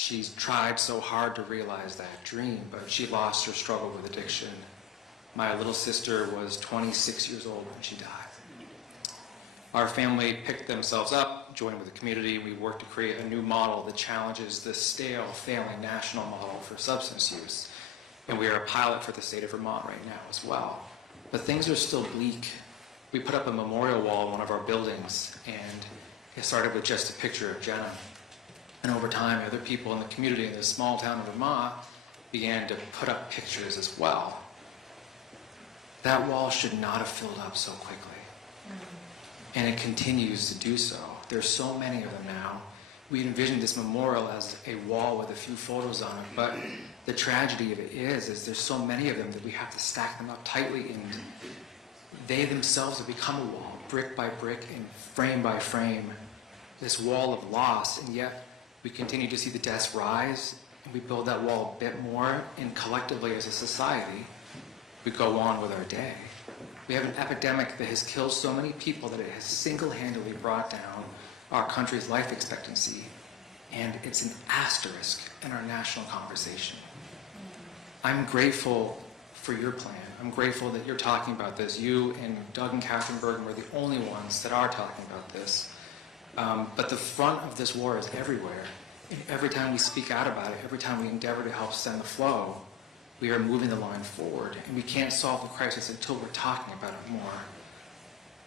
She's tried so hard to realize that dream, but she lost her struggle with addiction. My little sister was 26 years old when she died. Our family picked themselves up, joined with the community. We worked to create a new model that challenges the stale, failing national model for substance use. And we are a pilot for the state of Vermont right now as well. But things are still bleak. We put up a memorial wall in one of our buildings, and it started with just a picture of Jenna. And over time, other people in the community in this small town of Vermont began to put up pictures as well. That wall should not have filled up so quickly. And it continues to do so. There's so many of them now. We envisioned this memorial as a wall with a few photos on it, but the tragedy of it is there's so many of them that we have to stack them up tightly, and they themselves have become a wall, brick by brick and frame by frame, this wall of loss, and yet we continue to see the deaths rise, and we build that wall a bit more, and collectively as a society, we go on with our day. We have an epidemic that has killed so many people that it has single-handedly brought down our country's life expectancy, and it's an asterisk in our national conversation. I'm grateful for your plan. I'm grateful that you're talking about this. You and Doug and Catherine Bergen were the only ones that are talking about this. But the front of this war is everywhere. And every time we speak out about it, every time we endeavor to help stem the flow, we are moving the line forward, and we can't solve the crisis until we're talking about it more.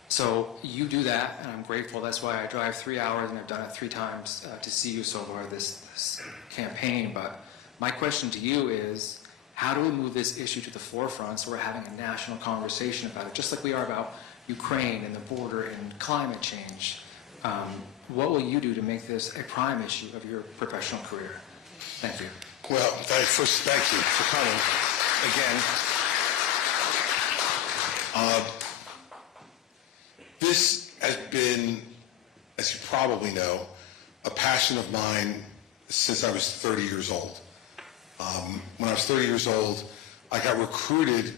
So you do that, and I'm grateful. That's why I drive 3 hours, and I've done it 3 times to see you so far this campaign. But my question to you is, how do we move this issue to the forefront so we're having a national conversation about it, just like we are about Ukraine and the border and climate change? What will you do to make this a prime issue of your professional career? Thank you. Well, first, thank you for coming again. This has been, as you probably know, a passion of mine since I was 30 years old. When I was 30 years old, I got recruited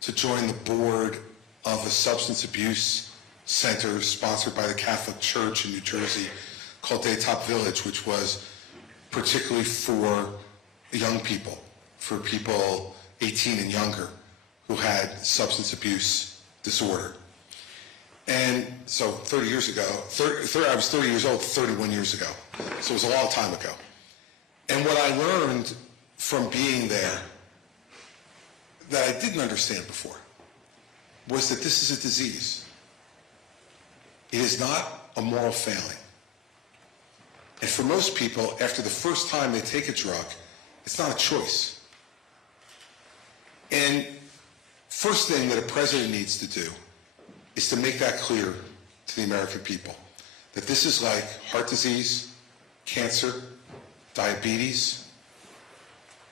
to join the board of a substance abuse center sponsored by the Catholic Church in New Jersey called Daytop Village, which was particularly for young people, for people 18 and younger who had substance abuse disorder. And so 30 years ago, I was 30 years old 31 years ago, so it was a long time ago. And what I learned from being there that I didn't understand before was that this is a disease. It is not a moral failing. And for most people, after the first time they take a drug, it's not a choice. And first thing that a president needs to do is to make that clear to the American people, that this is like heart disease, cancer, diabetes.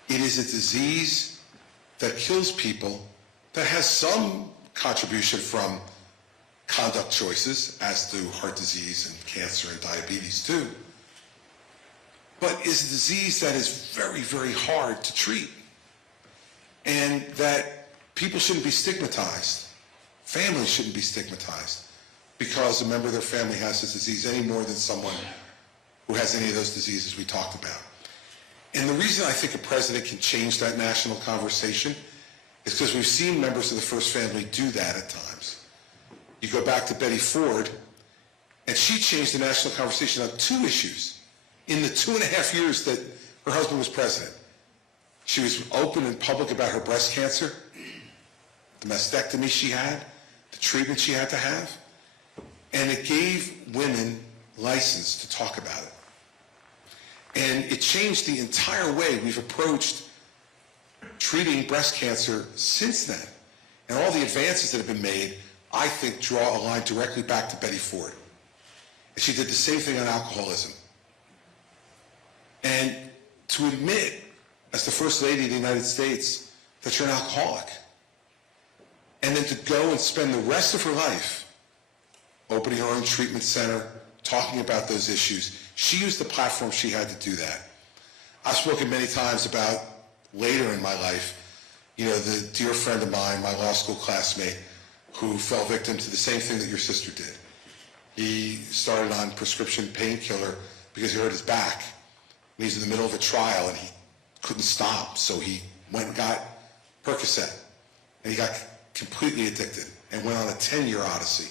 It is a disease that kills people, that has some contribution from conduct choices, as do heart disease and cancer and diabetes too, but is a disease that is very, very hard to treat, and that people shouldn't be stigmatized. Families shouldn't be stigmatized because a member of their family has this disease any more than someone who has any of those diseases we talked about. And the reason I think a president can change that national conversation is because we've seen members of the first family do that at times. You go back to Betty Ford, and she changed the national conversation on 2 issues in the 2.5 years that her husband was president. She was open and public about her breast cancer, the mastectomy she had, the treatment she had to have, and it gave women license to talk about it. And it changed the entire way we've approached treating breast cancer since then. And all the advances that have been made, I think, draw a line directly back to Betty Ford. And she did the same thing on alcoholism. And to admit, as the First Lady of the United States, that you're an alcoholic, and then to go and spend the rest of her life opening her own treatment center, talking about those issues. She used the platform she had to do that. I've spoken many times about later in my life, the dear friend of mine, my law school classmate, who fell victim to the same thing that your sister did. He started on prescription painkiller because he hurt his back, He's in the middle of a trial and he couldn't stop, so he went and got Percocet, and he got completely addicted and went on a 10-year odyssey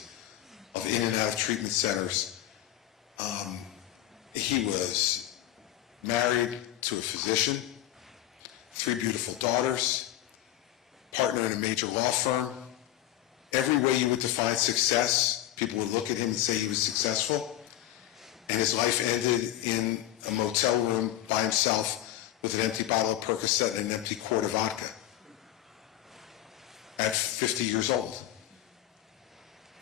of in and out of treatment centers. He was married to a physician, 3 beautiful daughters, partner in a major law firm. Every way you would define success, people would look at him and say he was successful. And his life ended in a motel room by himself with an empty bottle of Percocet and an empty quart of vodka at 50 years old.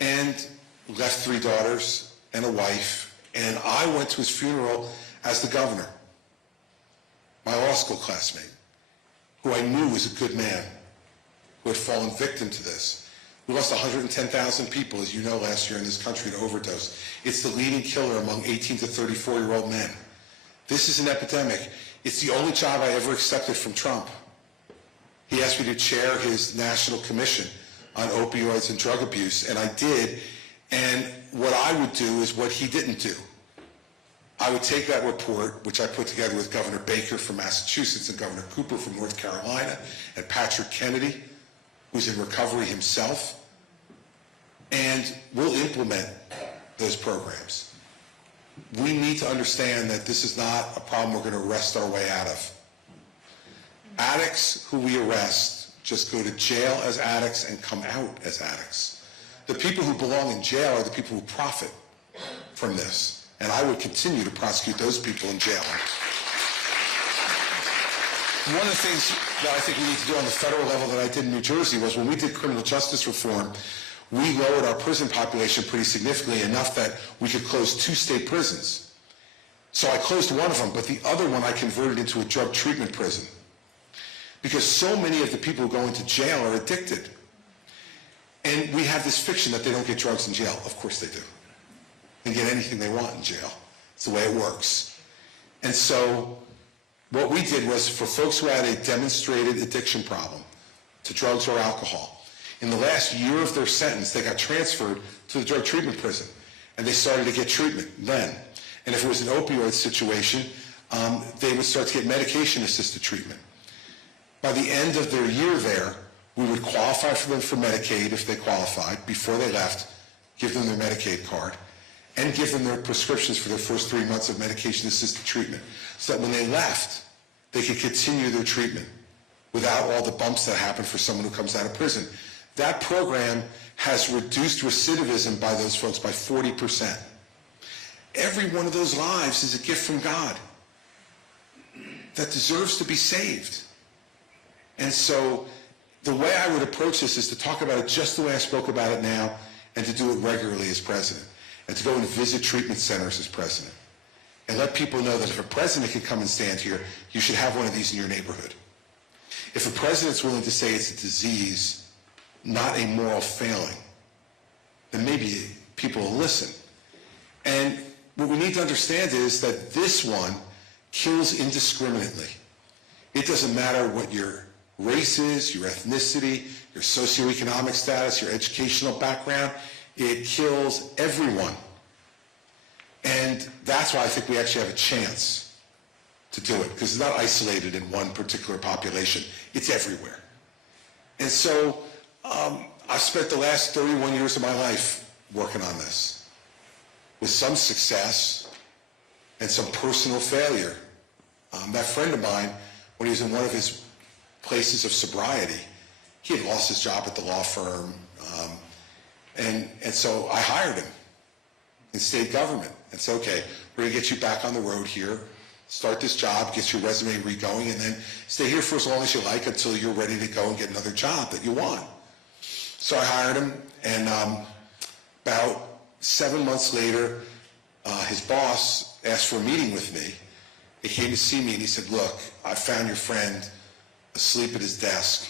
And left 3 daughters and a wife. And I went to his funeral as the governor, my law school classmate, who I knew was a good man, who had fallen victim to this. We lost 110,000 people, as you know, last year in this country to overdose. It's the leading killer among 18 to 34-year-old men. This is an epidemic. It's the only job I ever accepted from Trump. He asked me to chair his national commission on opioids and drug abuse, and I did. And what I would do is what he didn't do. I would take that report, which I put together with Governor Baker from Massachusetts and Governor Cooper from North Carolina and Patrick Kennedy, who's in recovery himself, and we'll implement those programs. We need to understand that this is not a problem we're going to arrest our way out of. Addicts who we arrest just go to jail as addicts and come out as addicts. The people who belong in jail are the people who profit from this. And I would continue to prosecute those people in jail. One of the things that I think we need to do on the federal level that I did in New Jersey was when we did criminal justice reform, we lowered our prison population pretty significantly, enough that we could close 2 state prisons. So I closed one of them, but the other one I converted into a drug treatment prison. Because so many of the people who go into jail are addicted. And we have this fiction that they don't get drugs in jail. Of course they do. They get anything they want in jail. It's the way it works. And so what we did was, for folks who had a demonstrated addiction problem to drugs or alcohol, in the last year of their sentence, they got transferred to the drug treatment prison. And they started to get treatment then. And if it was an opioid situation, they would start to get medication-assisted treatment. By the end of their year there, we would qualify for them for Medicaid if they qualified before they left, give them their Medicaid card, and give them their prescriptions for their first 3 months of medication-assisted treatment, so that when they left, they could continue their treatment without all the bumps that happen for someone who comes out of prison. That program has reduced recidivism by those folks by 40%. Every one of those lives is a gift from God that deserves to be saved. And so the way I would approach this is to talk about it just the way I spoke about it now, and to do it regularly as president, and to go and visit treatment centers as president, and let people know that if a president can come and stand here, you should have one of these in your neighborhood. If a president's willing to say it's a disease, not a moral failing, then maybe people will listen. And what we need to understand is that this one kills indiscriminately. It doesn't matter what your race is, your ethnicity, your socioeconomic status, your educational background. It kills everyone. And that's why I think we actually have a chance to do it, because it's not isolated in one particular population. It's everywhere. And so I've spent the last 31 years of my life working on this, with some success and some personal failure. That friend of mine, when he was in one of his places of sobriety, he had lost his job at the law firm, and so I hired him in state government and said, okay, we're going to get you back on the road here, start this job, get your resume re-going, and then stay here for as long as you like until you're ready to go and get another job that you want. So I hired him, and about 7 months later, his boss asked for a meeting with me. He came to see me and he said, look, I found your friend asleep at his desk,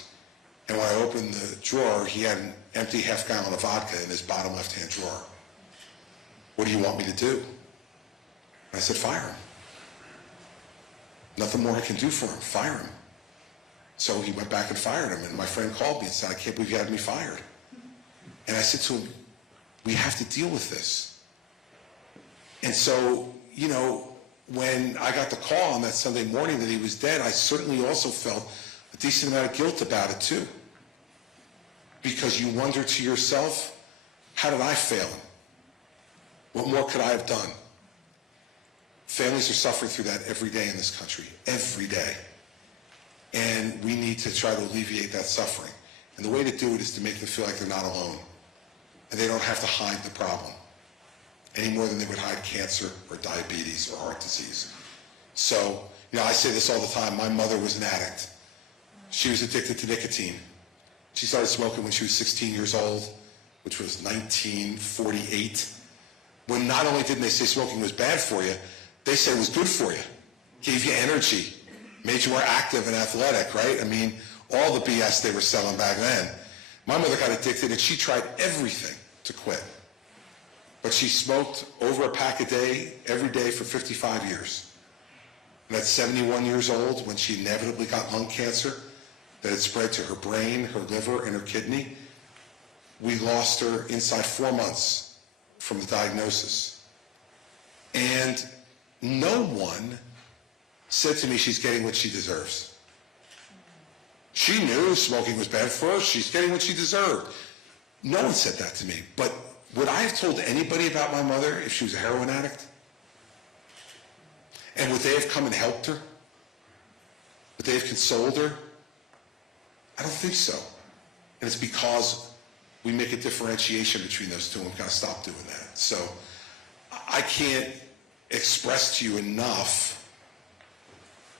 and when I opened the drawer, he had an empty half-gallon of vodka in his bottom left-hand drawer. What do you want me to do? And I said, fire him. Nothing more I can do for him. Fire him. So he went back and fired him, and my friend called me and said, I can't believe you had me fired. And I said to him, we have to deal with this. And so, you know, when I got the call on that Sunday morning that he was dead, I certainly also felt a decent amount of guilt about it too. Because you wonder to yourself, how did I fail him? What more could I have done? Families are suffering through that every day in this country, every day. And we need to try to alleviate that suffering. And the way to do it is to make them feel like they're not alone. And they don't have to hide the problem any more than they would hide cancer or diabetes or heart disease. So, I say this all the time. My mother was an addict. She was addicted to nicotine. She started smoking when she was 16 years old, which was 1948. When not only didn't they say smoking was bad for you, they said it was good for you. Gave you energy, made you more active and athletic, right? I mean, all the BS they were selling back then. My mother got addicted and she tried everything to quit. But she smoked over a pack a day, every day for 55 years. And at 71 years old, when she inevitably got lung cancer, that had spread to her brain, her liver, and her kidney, we lost her inside 4 months from the diagnosis. And no one said to me she's getting what she deserves. She knew smoking was bad for her. She's getting what she deserved. No one said that to me. But would I have told anybody about my mother if she was a heroin addict? And would they have come and helped her? Would they have consoled her? I don't think so. And it's because we make a differentiation between those two, and we've got to stop doing that. So I can't express to you enough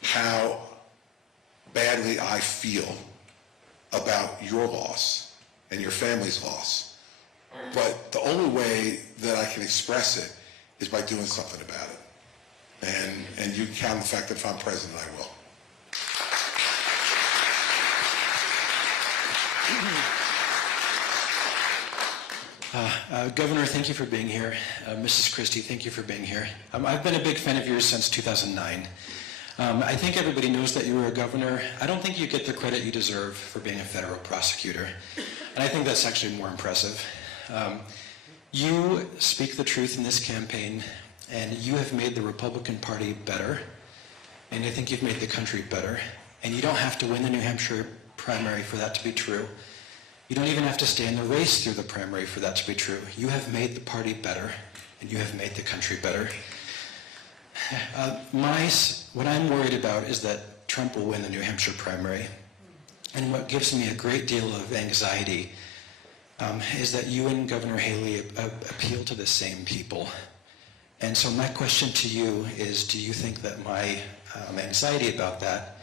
how badly I feel about your loss and your family's loss. But the only way that I can express it is by doing something about it. And you can count on the fact that if I'm president, I will. Governor, thank you for being here. Mrs. Christie, thank you for being here. I've been a big fan of yours since 2009. I think everybody knows that you were a governor. I don't think you get the credit you deserve for being a federal prosecutor. And I think that's actually more impressive. You speak the truth in this campaign, and you have made the Republican Party better, and I think you've made the country better. And you don't have to win the New Hampshire primary for that to be true. You don't even have to stay in the race through the primary for that to be true. You have made the party better, and you have made the country better. What I'm worried about is that Trump will win the New Hampshire primary. And what gives me a great deal of anxiety is that you and Governor Haley appeal to the same people. And so my question to you is, do you think that my anxiety about that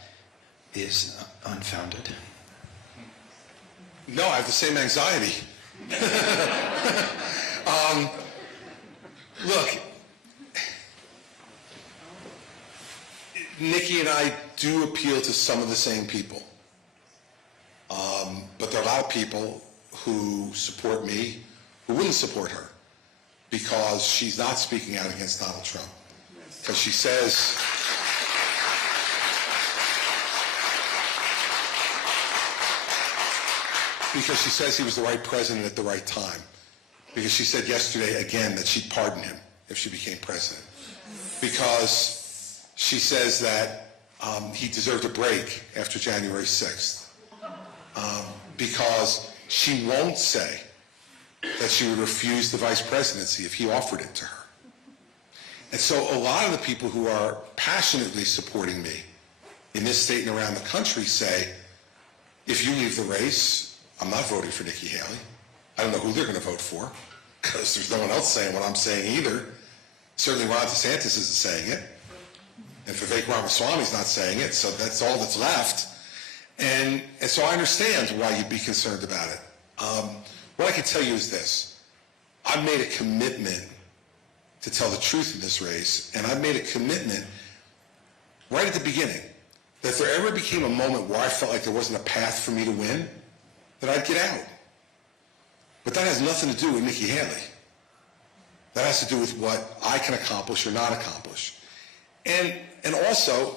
is unfounded? No, I have the same anxiety. Look, Nikki and I do appeal to some of the same people. But there are a lot of people who support me who wouldn't support her because she's not speaking out against Donald Trump. Because she says... Because she says he was the right president at the right time. Because she said yesterday, again, that she'd pardon him if she became president. Because she says that he deserved a break after January 6th. Because she won't say that she would refuse the vice presidency if he offered it to her. And so a lot of the people who are passionately supporting me in this state and around the country say, if you leave the race, I'm not voting for Nikki Haley. I don't know who they're going to vote for, because there's no one else saying what I'm saying either. Certainly Ron DeSantis isn't saying it. And Vivek Ramaswamy's not saying it, so that's all that's left. And so I understand why you'd be concerned about it. What I can tell you is this. I've made a commitment to tell the truth in this race, and I've made a commitment right at the beginning that if there ever became a moment where I felt like there wasn't a path for me to win, that I'd get out. But that has nothing to do with Nikki Haley. That has to do with what I can accomplish or not accomplish. And also,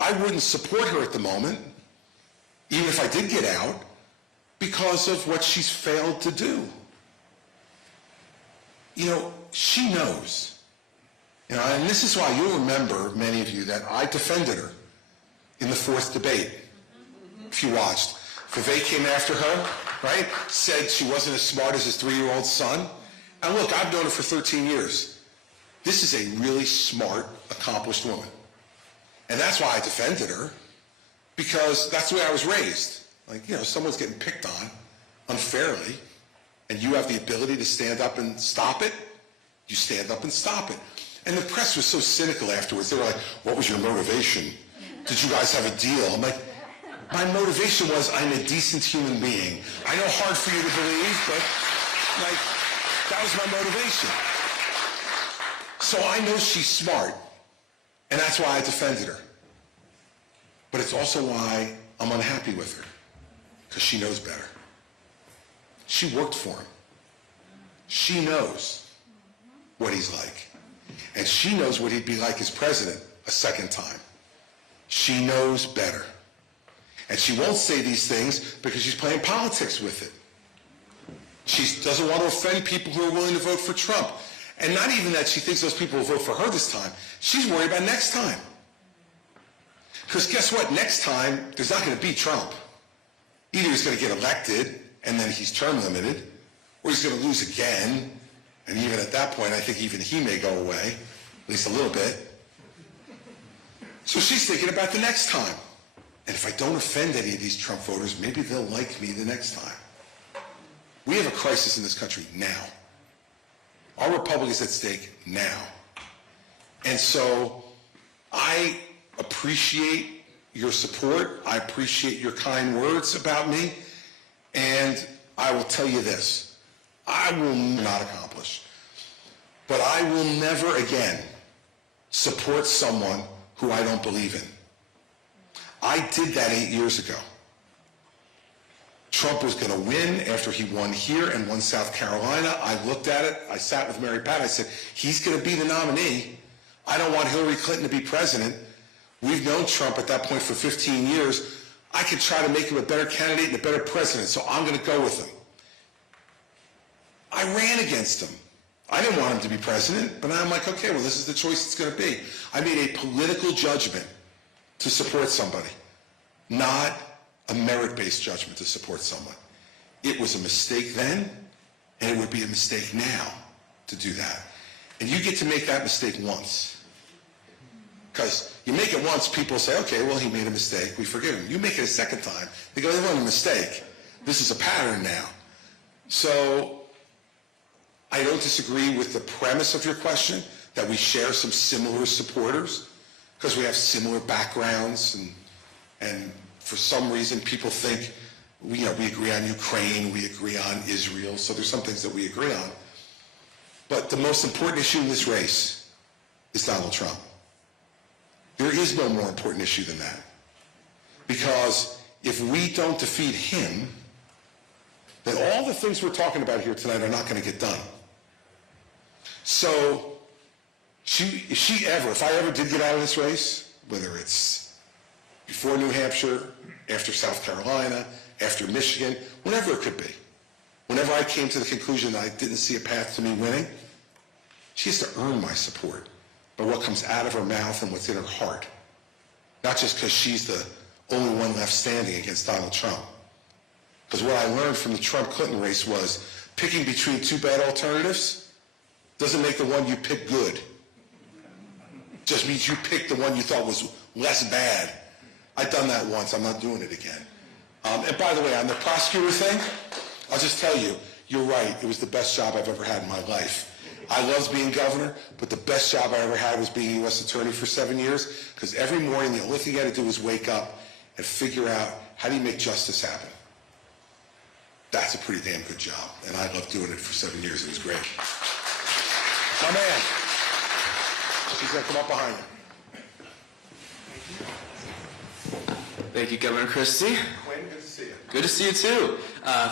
I wouldn't support her at the moment, even if I did get out, because of what she's failed to do. You know, she knows You know, and this is why you'll remember, many of you, that I defended her in the fourth debate, if you watched. Vivek came after her, right? Said she wasn't as smart as his 3-year-old son. And look, I've known her for 13 years. This is a really smart, accomplished woman. And that's why I defended her, because that's the way I was raised. Like, you know, someone's getting picked on unfairly, and you have the ability to stand up and stop it, you stand up and stop it. And the press was so cynical afterwards. They were like, what was your motivation? Did you guys have a deal? I'm like, my motivation was I'm a decent human being. I know hard for you to believe, but like, that was my motivation. So I know she's smart, and that's why I defended her. But it's also why I'm unhappy with her, because she knows better. She worked for him. She knows what he's like. And she knows what he'd be like as president a second time. She knows better. And she won't say these things because she's playing politics with it. She doesn't want to offend people who are willing to vote for Trump. And not even that she thinks those people will vote for her this time. She's worried about next time. Because guess what? Next time, there's not going to be Trump. Either he's going to get elected, and then he's term limited, or he's going to lose again. And even at that point, I think even he may go away, at least a little bit. So she's thinking about the next time. And if I don't offend any of these Trump voters, maybe they'll like me the next time. We have a crisis in this country now. Our republic is at stake now. And so I appreciate your support. I appreciate your kind words about me. And I will tell you this. I will not accomplish. But I will never again support someone who I don't believe in. I did that 8 years ago. Trump was going to win after he won here and won South Carolina. I looked at it. I sat with Mary Pat. I said, he's going to be the nominee. I don't want Hillary Clinton to be president. We've known Trump at that point for 15 years. I could try to make him a better candidate and a better president, so I'm going to go with him. I ran against him. I didn't want him to be president, but I'm like, okay, well, this is the choice it's going to be. I made a political judgment to support somebody, not a merit-based judgment to support someone. It was a mistake then, and it would be a mistake now to do that. And you get to make that mistake once. Because you make it once, people say, okay, well, he made a mistake, we forgive him. You make it a second time, they go, it wasn't a mistake. This is a pattern now. So I don't disagree with the premise of your question, that we share some similar supporters, because we have similar backgrounds, and for some reason people think, we agree on Ukraine, we agree on Israel, so there's some things that we agree on. But the most important issue in this race is Donald Trump. There is no more important issue than that. Because if we don't defeat him, then all the things we're talking about here tonight are not going to get done. So, if I ever did get out of this race, whether it's before New Hampshire, after South Carolina, after Michigan, whenever it could be, whenever I came to the conclusion that I didn't see a path to me winning, she has to earn my support by what comes out of her mouth and what's in her heart. Not just because she's the only one left standing against Donald Trump. Because what I learned from the Trump-Clinton race was picking between two bad alternatives doesn't make the one you pick good. Just means you picked the one you thought was less bad. I've done that once. I'm not doing it again. And by the way, on the prosecutor thing, I'll just tell you, you're right. It was the best job I've ever had in my life. I loved being governor, but the best job I ever had was being a U.S. attorney for 7 years, because every morning the only thing you had to do was wake up and figure out, how do you make justice happen? That's a pretty damn good job, and I loved doing it for 7 years. It was great. My man. She's going to come up behind you. Thank you, Governor Christie. Quinn, good to see you. Good to see you too.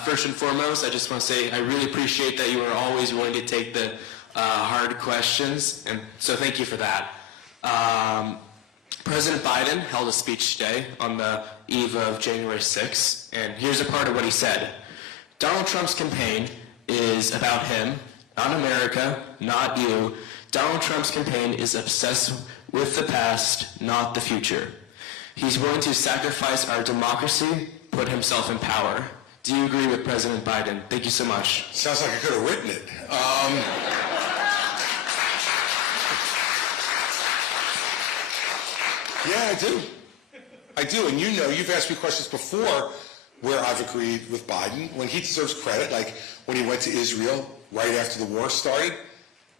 First and foremost, I just want to say I really appreciate that you are always willing to take the hard questions, and so thank you for that. President Biden held a speech today on the eve of January 6th, and here's a part of what he said. Donald Trump's campaign is about him, not America, not you. Donald Trump's campaign is obsessed with the past, not the future. He's willing to sacrifice our democracy, put himself in power. Do you agree with President Biden? Thank you so much. Sounds like I could have written it. Yeah, I do. I do, and you know, you've asked me questions before where I've agreed with Biden when he deserves credit, like when he went to Israel right after the war started.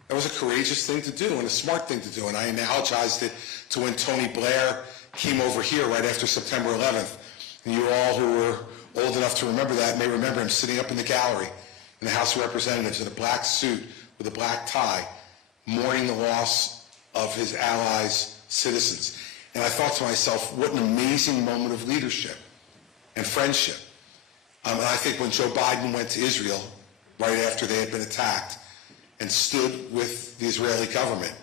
That was a courageous thing to do and a smart thing to do, and I analogized it to when Tony Blair came over here right after September 11th. And you all who were old enough to remember that may remember him sitting up in the gallery in the House of Representatives in a black suit with a black tie, mourning the loss of his allies' citizens. And I thought to myself, what an amazing moment of leadership and friendship. And I think when Joe Biden went to Israel right after they had been attacked and stood with the Israeli government,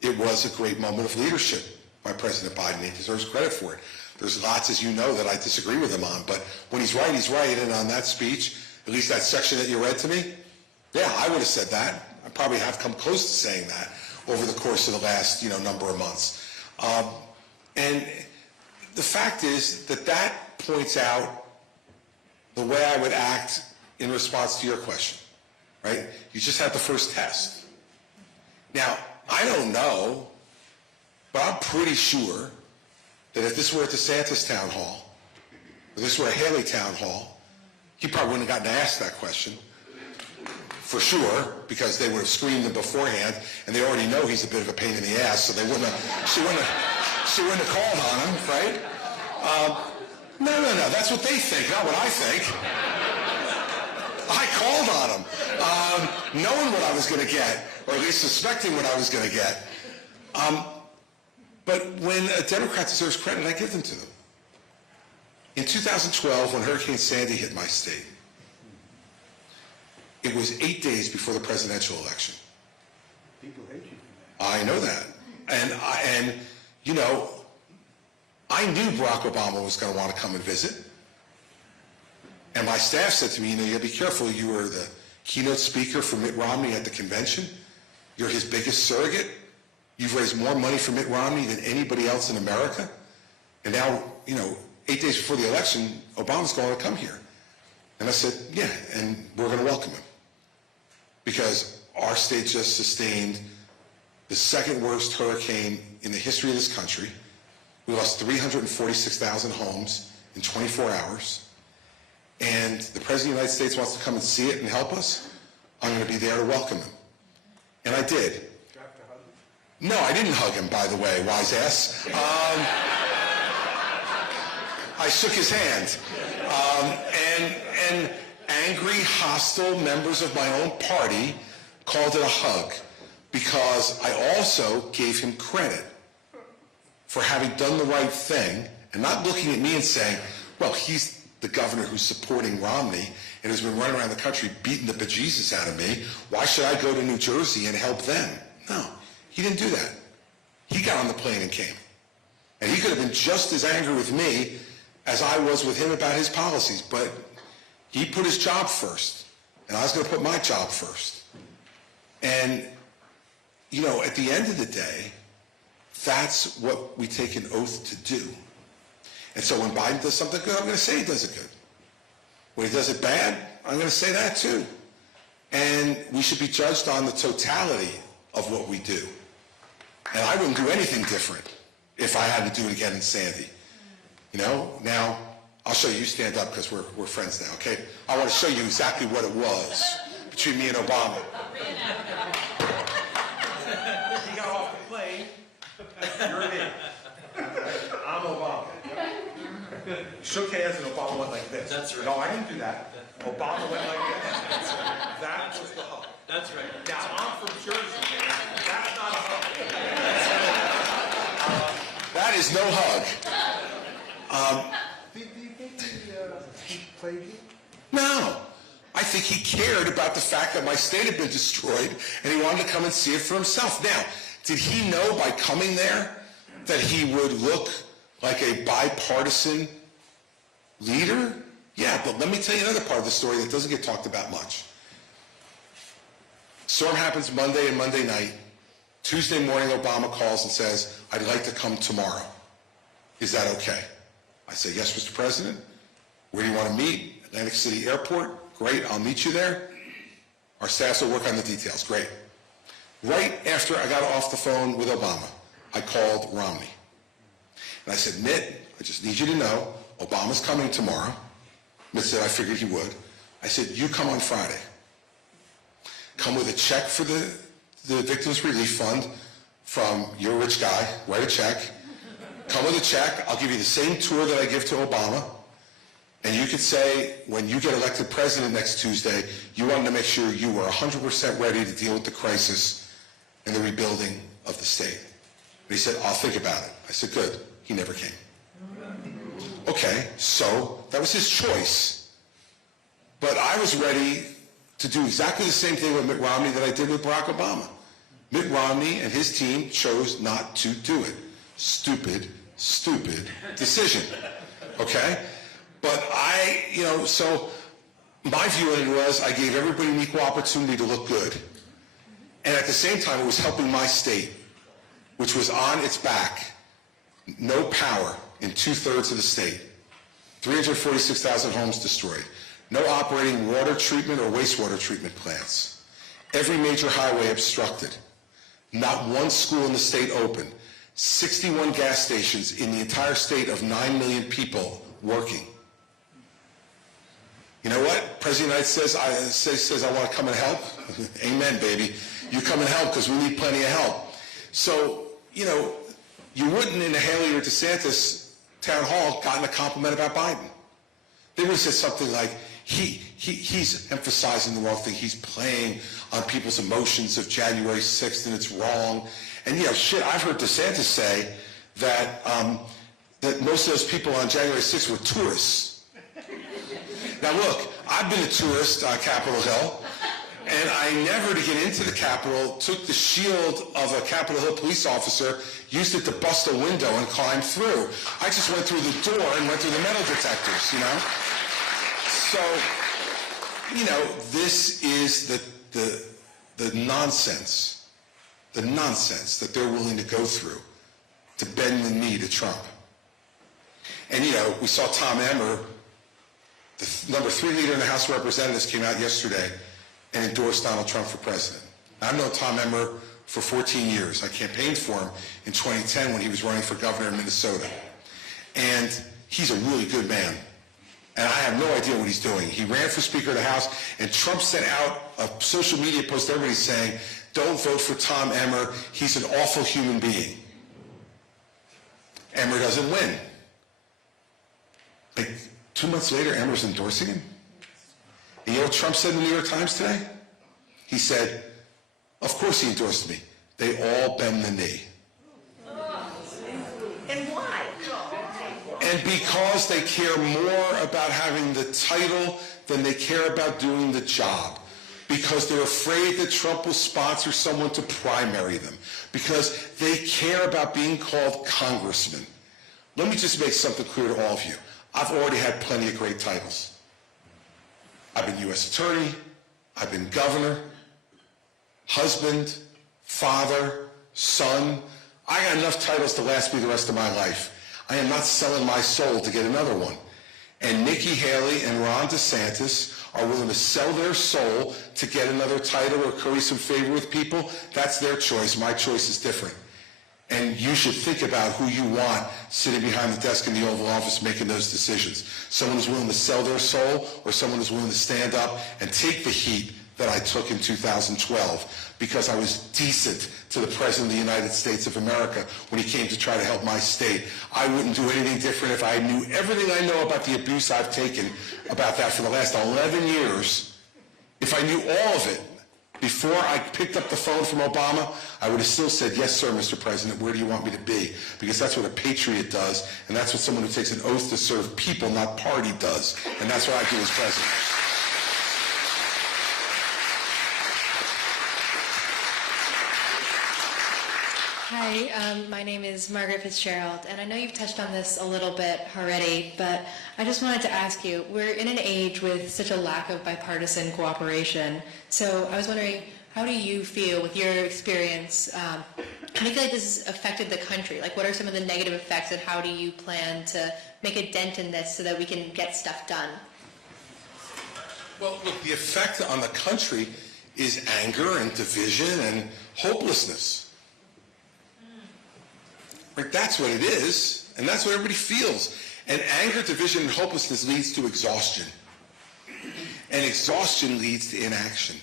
it was a great moment of leadership by President Biden. He deserves credit for it. There's lots, as you know, that I disagree with him on, but when he's right, he's right. And on that speech, at least that section that you read to me, yeah, I would have said that. I probably have come close to saying that over the course of the last, number of months. And the fact is that that points out the way I would act in response to your question, right? You just had the first test. Now, I don't know, but I'm pretty sure that if this were at the DeSantis town hall, or this were a Haley town hall, he probably wouldn't have gotten to ask that question, for sure, because they would have screened him beforehand, and they already know he's a bit of a pain in the ass, so they wouldn't have, she wouldn't have called on him, right? No, that's what they think, not what I think. I called on him, knowing what I was going to get, or at least suspecting what I was going to get. But when a Democrat deserves credit, I give them to them. In 2012, when Hurricane Sandy hit my state, it was 8 days before the presidential election. People hate you. I know that. And I knew Barack Obama was going to want to come and visit. And my staff said to me, you gotta be careful. You were the keynote speaker for Mitt Romney at the convention. You're his biggest surrogate. You've raised more money for Mitt Romney than anybody else in America. And now, 8 days before the election, Obama's going to come here. And I said, yeah, and we're going to welcome him. Because our state just sustained the second worst hurricane in the history of this country. We lost 346,000 homes in 24 hours. And the President of the United States wants to come and see it and help us. I'm going to be there to welcome him. And I did. No, I didn't hug him, by the way, wise ass. I shook his hand. And angry, hostile members of my own party called it a hug because I also gave him credit for having done the right thing and not looking at me and saying, well, he's the governor who's supporting Romney and has been running around the country beating the bejesus out of me. Why should I go to New Jersey and help them? No, he didn't do that. He got on the plane and came. And he could have been just as angry with me as I was with him about his policies, but he put his job first, and I was going to put my job first. And, at the end of the day, that's what we take an oath to do. And so when Biden does something good, I'm going to say he does it good. When he does it bad, I'm going to say that too. And we should be judged on the totality of what we do. And I wouldn't do anything different if I had to do it again in Sandy. Now, I'll show you. You stand up because we're friends now, okay? I want to show you exactly what it was between me and Obama. He got off the plane. You're me. I'm Obama. Shook hands and Obama went like this. That's right. No, I didn't do that. Obama went like this. That was the hug. That's right. Now, I'm from Jersey, man. That's not a hug. That is no hug. Do you think he played you? No. I think he cared about the fact that my state had been destroyed and he wanted to come and see it for himself. Now, did he know by coming there that he would look like a bipartisan leader? Yeah, but let me tell you another part of the story that doesn't get talked about much. Storm happens Monday and Monday night. Tuesday morning, Obama calls and says, I'd like to come tomorrow. Is that okay? I say, yes, Mr. President. Where do you want to meet? Atlantic City Airport. Great, I'll meet you there. Our staffs will work on the details. Great. Right after I got off the phone with Obama, I called Romney. And I said, Mitt, I just need you to know, Obama's coming tomorrow. Mitt said, I figured he would. I said, you come on Friday. Come with a check for the Victims Relief Fund from your rich guy. Write a check. Come with a check. I'll give you the same tour that I give to Obama. And you could say, when you get elected president next Tuesday, you wanted to make sure you were 100% ready to deal with the crisis and the rebuilding of the state. And he said, I'll think about it. I said, good. He never came. Okay, so that was his choice. But I was ready to do exactly the same thing with Mitt Romney that I did with Barack Obama. Mitt Romney and his team chose not to do it. Stupid, stupid decision. Okay? But so my view of it was I gave everybody an equal opportunity to look good. And at the same time, it was helping my state, which was on its back, no power in 2/3 of the state, 346,000 homes destroyed, no operating water treatment or wastewater treatment plants, every major highway obstructed, not one school in the state open, 61 gas stations in the entire state of 9 million people working. You know what? President United says I want to come and help. Amen, baby. You come and help because we need plenty of help. So, you wouldn't in the Haley or DeSantis town hall gotten a compliment about Biden. They would have said something like, he's emphasizing the wrong thing. He's playing on people's emotions of January 6th and it's wrong. And I've heard DeSantis say that that most of those people on January 6th were tourists. Now look, I've been a tourist on Capitol Hill, and I never, to get into the Capitol, took the shield of a Capitol Hill police officer, used it to bust a window and climb through. I just went through the door and went through the metal detectors, So, this is the nonsense that they're willing to go through to bend the knee to Trump. And, we saw Tom Emmer, the number 3 leader in the House of Representatives, came out yesterday and endorsed Donald Trump for president. I've known Tom Emmer for 14 years. I campaigned for him in 2010 when he was running for governor in Minnesota. And he's a really good man. And I have no idea what he's doing. He ran for Speaker of the House, and Trump sent out a social media post to everybody saying, don't vote for Tom Emmer. He's an awful human being. Emmer doesn't win. 2 months later, Emmer's endorsing him. And you know what Trump said in the New York Times today? He said, of course he endorsed me. They all bend the knee. And why? And because they care more about having the title than they care about doing the job. Because they're afraid that Trump will sponsor someone to primary them. Because they care about being called congressman. Let me just make something clear to all of you. I've already had plenty of great titles. I've been U.S. Attorney, I've been governor, husband, father, son. I got enough titles to last me the rest of my life. I am not selling my soul to get another one. And Nikki Haley and Ron DeSantis are willing to sell their soul to get another title or curry some favor with people. That's their choice. My choice is different. And you should think about who you want sitting behind the desk in the Oval Office making those decisions. Someone who's willing to sell their soul, or someone who's willing to stand up and take the heat that I took in 2012 because I was decent to the President of the United States of America when he came to try to help my state. I wouldn't do anything different if I knew everything I know about the abuse I've taken about that for the last 11 years. If I knew all of it, before I picked up the phone from Obama, I would have still said, yes, sir, Mr. President, where do you want me to be? Because that's what a patriot does, and that's what someone who takes an oath to serve people, not party, does. And that's what I do as president. Hi, my name is Margaret Fitzgerald, and I know you've touched on this a little bit already, but I just wanted to ask you, we're in an age with such a lack of bipartisan cooperation, so I was wondering, how do you feel with your experience, how do you feel like this has affected the country? Like, what are some of the negative effects, and how do you plan to make a dent in this so that we can get stuff done? Well, look, the effect on the country is anger and division and hopelessness. Right? That's what it is, and that's what everybody feels. And anger, division, and hopelessness leads to exhaustion. And exhaustion leads to inaction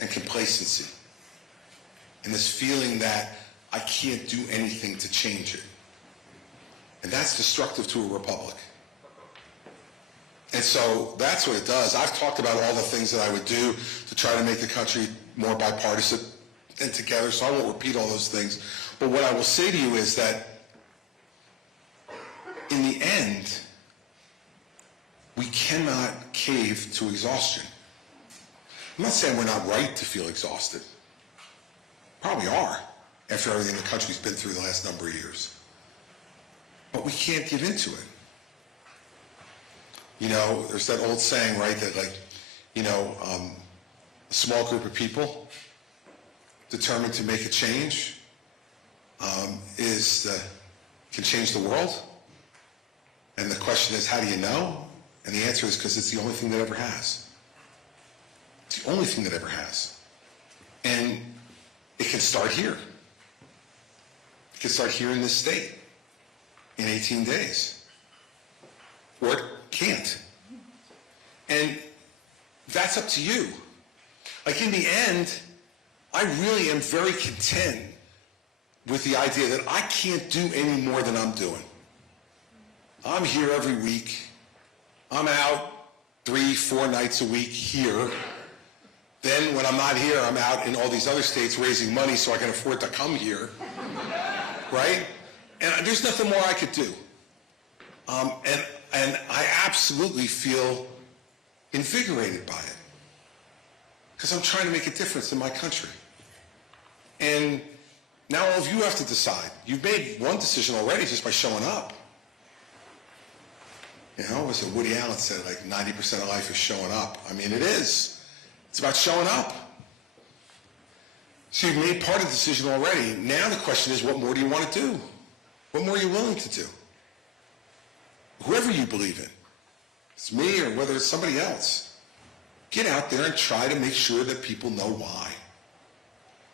and complacency. And this feeling that I can't do anything to change it. And that's destructive to a republic. And so that's what it does. I've talked about all the things that I would do to try to make the country more bipartisan and together, so I won't repeat all those things. But what I will say to you is that in the end, we cannot cave to exhaustion. I'm not saying we're not right to feel exhausted. Probably are, after everything the country's been through the last number of years. But we can't give into it. You know, there's that old saying, right, that like, you know, a small group of people determined to make a change can change the world. And the question is, how do you know? And the answer is because it's the only thing that ever has. It's the only thing that ever has. And it can start here. It can start here in this state in 18 days. Or it can't. And that's up to you. Like in the end, I really am very content with the idea that I can't do any more than I'm doing. I'm here every week. I'm out 3-4 nights a week here. Then when I'm not here, I'm out in all these other states raising money so I can afford to come here. Right? And there's nothing more I could do. And I absolutely feel invigorated by it. Because I'm trying to make a difference in my country. And now all of you have to decide. You've made one decision already just by showing up. You know, as Woody Allen said, like 90% of life is showing up. I mean, it is. It's about showing up. So you've made part of the decision already. Now the question is, what more do you want to do? What more are you willing to do? Whoever you believe in, it's me or whether it's somebody else, get out there and try to make sure that people know why.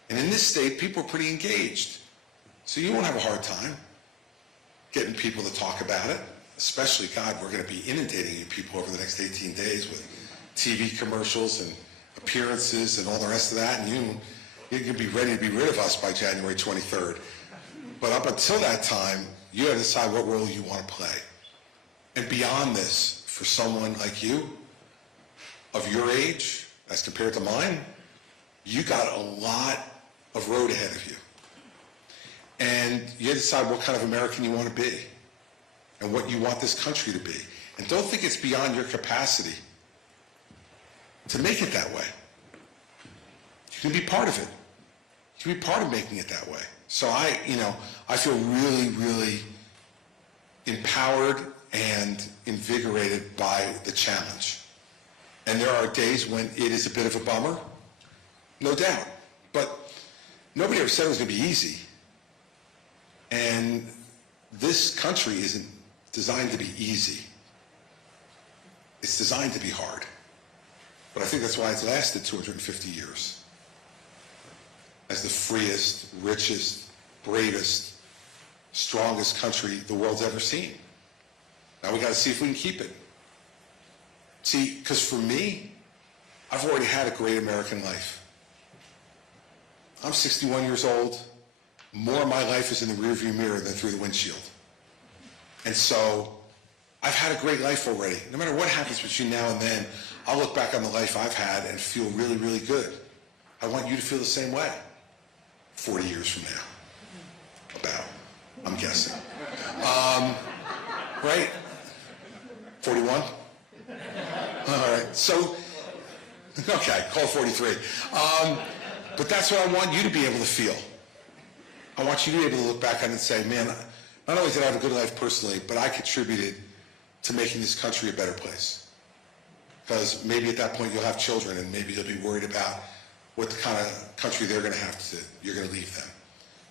And in this state, people are pretty engaged. So you won't have a hard time getting people to talk about it. Especially, God, we're going to be inundating you people over the next 18 days with TV commercials and appearances and all the rest of that. And you can be ready to be rid of us by January 23rd. But up until that time, you have to decide what role you want to play. And beyond this, for someone like you, of your age, as compared to mine, you got a lot of road ahead of you. And you decide what kind of American you want to be and what you want this country to be. And don't think it's beyond your capacity to make it that way. You can be part of it. You can be part of making it that way. So I feel really, really empowered and invigorated by the challenge. And there are days when it is a bit of a bummer, no doubt. But nobody ever said it was going to be easy. And this country isn't designed to be easy. It's designed to be hard. But I think that's why it's lasted 250 years. As the freest, richest, bravest, strongest country the world's ever seen. Now we got to see if we can keep it. See, because for me, I've already had a great American life. I'm 61 years old. More of my life is in the rearview mirror than through the windshield. And so I've had a great life already. No matter what happens between now and then, I'll look back on the life I've had and feel really, really good. I want you to feel the same way 40 years from now. About, I'm guessing. Right? 41? All right. So, okay, call it 43. But that's what I want you to be able to feel. I want you to be able to look back on it and say, man, not only did I have a good life personally, but I contributed to making this country a better place. Because maybe at that point you'll have children and maybe you'll be worried about what the kind of country you're going to leave them.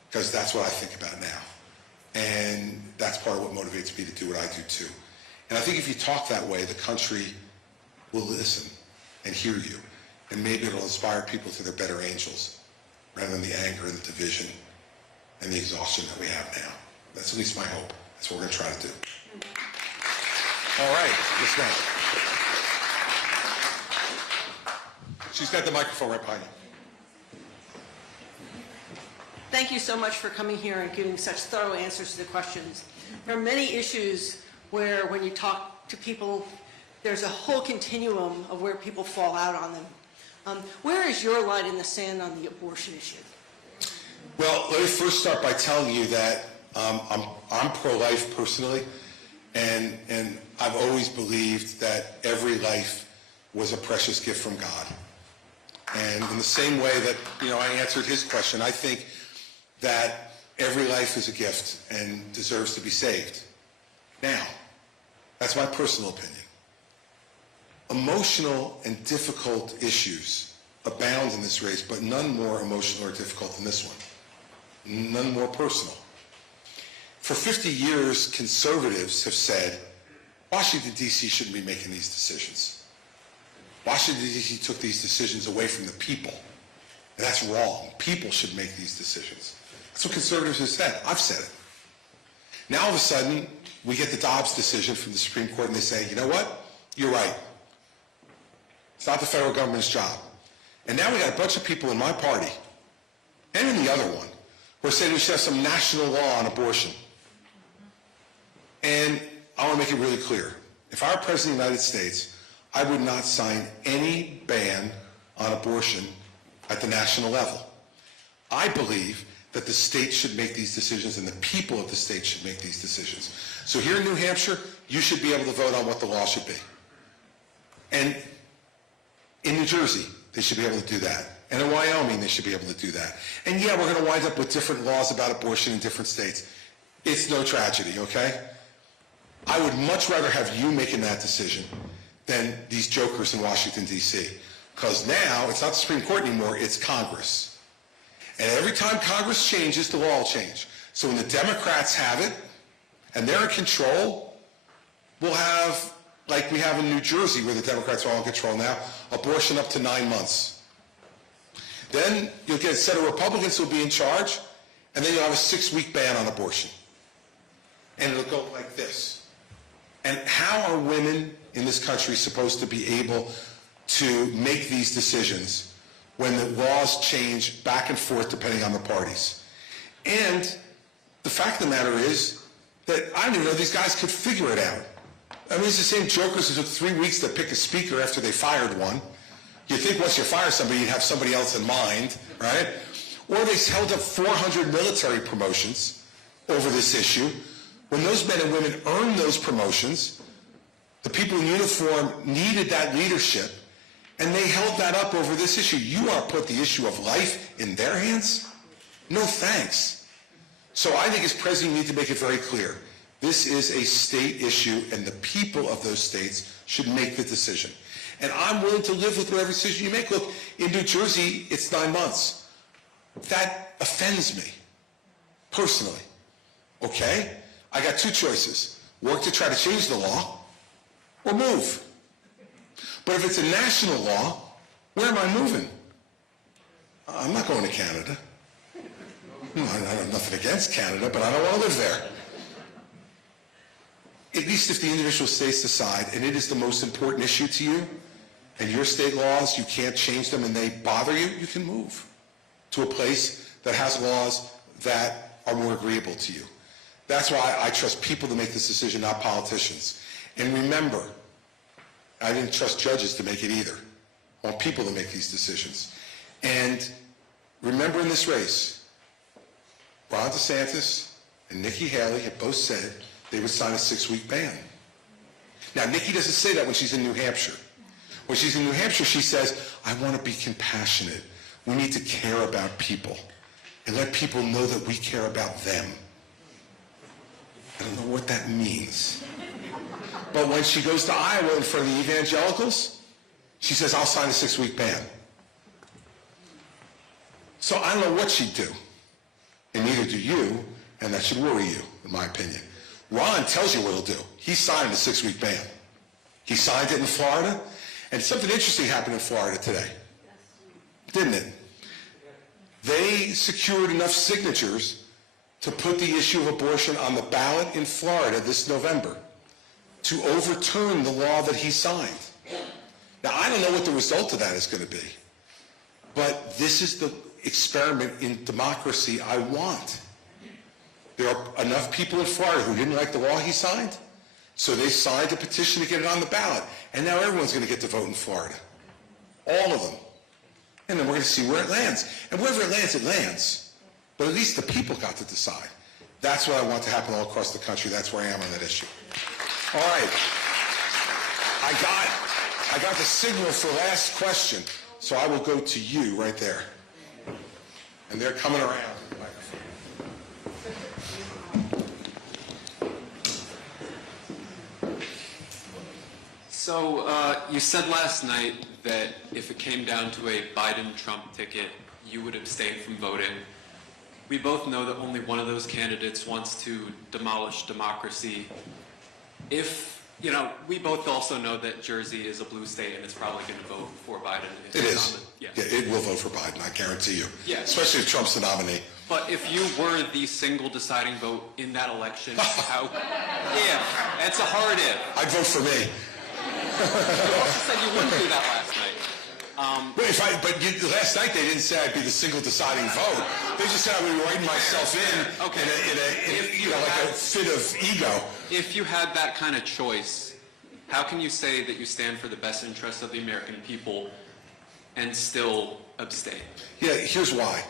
Because that's what I think about now. And that's part of what motivates me to do what I do too. And I think if you talk that way, the country will listen and hear you. And maybe it'll inspire people to their better angels rather than the anger and the division and the exhaustion that we have now. That's at least my hope. That's what we're going to try to do. All right, yes, ma'am. She's got the microphone right behind you. Thank you so much for coming here and giving such thorough answers to the questions. There are many issues where when you talk to people, there's a whole continuum of where people fall out on them. Where is your line in the sand on the abortion issue? Well, let me first start by telling you that I'm pro-life personally, and I've always believed that every life was a precious gift from God. And in the same way that, I answered his question, I think that every life is a gift and deserves to be saved. Now, that's my personal opinion. Emotional and difficult issues abound in this race, but none more emotional or difficult than this one. None more personal. For 50 years, conservatives have said, Washington, D.C. shouldn't be making these decisions. Washington, D.C. took these decisions away from the people. And that's wrong. People should make these decisions. That's what conservatives have said. I've said it. Now, all of a sudden, we get the Dobbs decision from the Supreme Court, and they say, you know what? You're right. It's not the federal government's job. And now we got a bunch of people in my party, and in the other one, who are saying we should have some national law on abortion. And I want to make it really clear. If I were President of the United States, I would not sign any ban on abortion at the national level. I believe that the state should make these decisions and the people of the state should make these decisions. So here in New Hampshire, you should be able to vote on what the law should be. And in New Jersey, they should be able to do that. And in Wyoming, they should be able to do that. And yeah, we're going to wind up with different laws about abortion in different states. It's no tragedy, okay? I would much rather have you making that decision than these jokers in Washington, D.C. Because now, it's not the Supreme Court anymore, it's Congress. And every time Congress changes, the law will change. So when the Democrats have it, and they're in control, we'll have, like we have in New Jersey, where the Democrats are all in control now, abortion up to 9 months. Then you'll get a set of Republicans who will be in charge, and then you'll have a 6-week ban on abortion. And it'll go like this. And how are women in this country supposed to be able to make these decisions when the laws change back and forth depending on the parties? And the fact of the matter is that I don't even know these guys could figure it out. I mean, it's the same jokers who took 3 weeks to pick a speaker after they fired one. You'd think once you fire somebody, you'd have somebody else in mind, right? Or they held up 400 military promotions over this issue. When those men and women earned those promotions, the people in uniform needed that leadership, and they held that up over this issue. You want to put the issue of life in their hands? No thanks. So I think as president, you need to make it very clear. This is a state issue, and the people of those states should make the decision. And I'm willing to live with whatever decision you make. Look, in New Jersey, it's 9 months. That offends me, personally. Okay? I got two choices. Work to try to change the law, or move. But if it's a national law, where am I moving? I'm not going to Canada. I have nothing against Canada, but I don't want to live there. At least if the individual states decide, and it is the most important issue to you, and your state laws, you can't change them and they bother you, you can move to a place that has laws that are more agreeable to you. That's why I trust people to make this decision, not politicians. And remember, I didn't trust judges to make it either. I want people to make these decisions. And remember in this race, Ron DeSantis and Nikki Haley have both said they would sign a 6-week ban. Now, Nikki doesn't say that when she's in New Hampshire. When she's in New Hampshire, she says, I want to be compassionate. We need to care about people. and let people know that we care about them. I don't know what that means. But when she goes to Iowa in front of the evangelicals, she says, I'll sign a 6-week ban. So I don't know what she'd do, and neither do you, and that should worry you, in my opinion. Ron tells you what he'll do. He signed a 6-week ban. He signed it in Florida, and something interesting happened in Florida today, didn't it? They secured enough signatures to put the issue of abortion on the ballot in Florida this November to overturn the law that he signed. Now, I don't know what the result of that is going to be, but this is the experiment in democracy I want. There are enough people in Florida who didn't like the law he signed, so they signed a petition to get it on the ballot, and now everyone's going to get to vote in Florida. All of them. And then we're going to see where it lands. And wherever it lands, it lands. But at least the people got to decide. That's what I want to happen all across the country. That's where I am on that issue. All right. I got the signal for last question, so I will go to you right there. And they're coming around. So you said last night that if it came down to a Biden-Trump ticket, you would abstain from voting. We both know that only one of those candidates wants to demolish democracy. We both also know that Jersey is a blue state and it's probably going to vote for Biden. It is. Yeah, it will vote for Biden, I guarantee you. Yeah. Especially if Trump's the nominee. But if you were the single deciding vote in that election, it's a hard if. I'd vote for me. You also said you wouldn't do that last night. Last night they didn't say I'd be the single deciding vote. They just said I would be writing myself in like a fit of ego. If you had that kind of choice, how can you say that you stand for the best interests of the American people and still abstain? Yeah, here's why.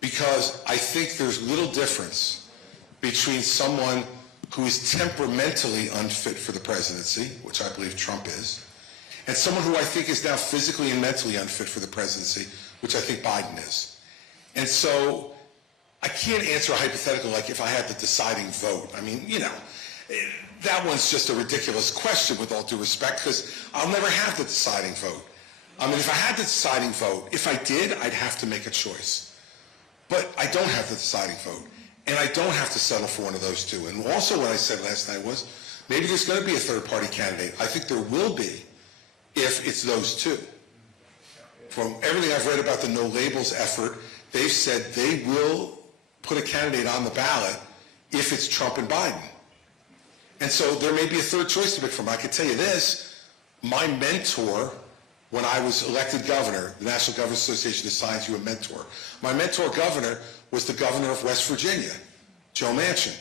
Because I think there's little difference between someone who is temperamentally unfit for the presidency, which I believe Trump is, and someone who I think is now physically and mentally unfit for the presidency, which I think Biden is. And so I can't answer a hypothetical like if I had the deciding vote. I mean, that one's just a ridiculous question with all due respect, because I'll never have the deciding vote. I mean, if I had the deciding vote, if I did, I'd have to make a choice. But I don't have the deciding vote, and I don't have to settle for one of those two. And also what I said last night was, maybe there's going to be a third-party candidate. I think there will be if it's those two. From everything I've read about the No Labels effort, they've said they will put a candidate on the ballot if it's Trump and Biden. And so there may be a third choice to pick from. I can tell you this, my mentor, when I was elected governor, the National Governors Association assigns you a mentor. My mentor governor was the governor of West Virginia, Joe Manchin.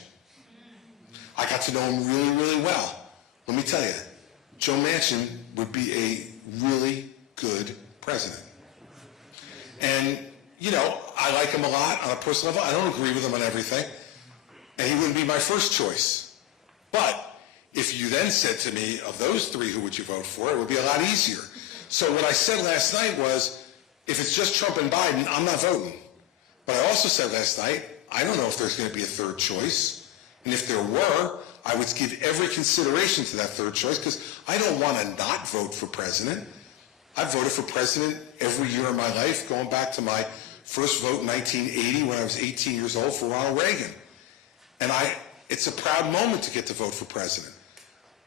I got to know him really, really well. Let me tell you, Joe Manchin would be a really good president. And, I like him a lot on a personal level. I don't agree with him on everything. And he wouldn't be my first choice. But if you then said to me, of those three, who would you vote for, it would be a lot easier. So what I said last night was, if it's just Trump and Biden, I'm not voting. But I also said last night, I don't know if there's going to be a third choice. And if there were, I would give every consideration to that third choice, because I don't want to not vote for president. I've voted for president every year of my life, going back to my first vote in 1980 when I was 18 years old for Ronald Reagan. And it's a proud moment to get to vote for president.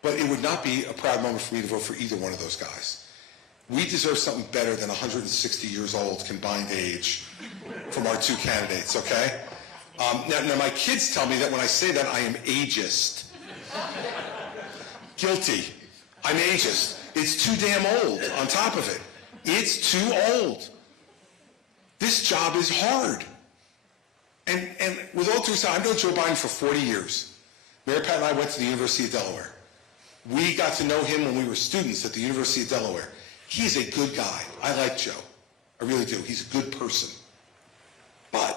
But it would not be a proud moment for me to vote for either one of those guys. We deserve something better than 160 years old combined age from our two candidates, okay? Now, my kids tell me that when I say that, I am ageist. Guilty. I'm ageist. It's too damn old on top of it. It's too old. This job is hard. And with all due respect, I've known Joe Biden for 40 years. Mary Pat and I went to the University of Delaware. We got to know him when we were students at the University of Delaware. He's a good guy. I like Joe. I really do. He's a good person. But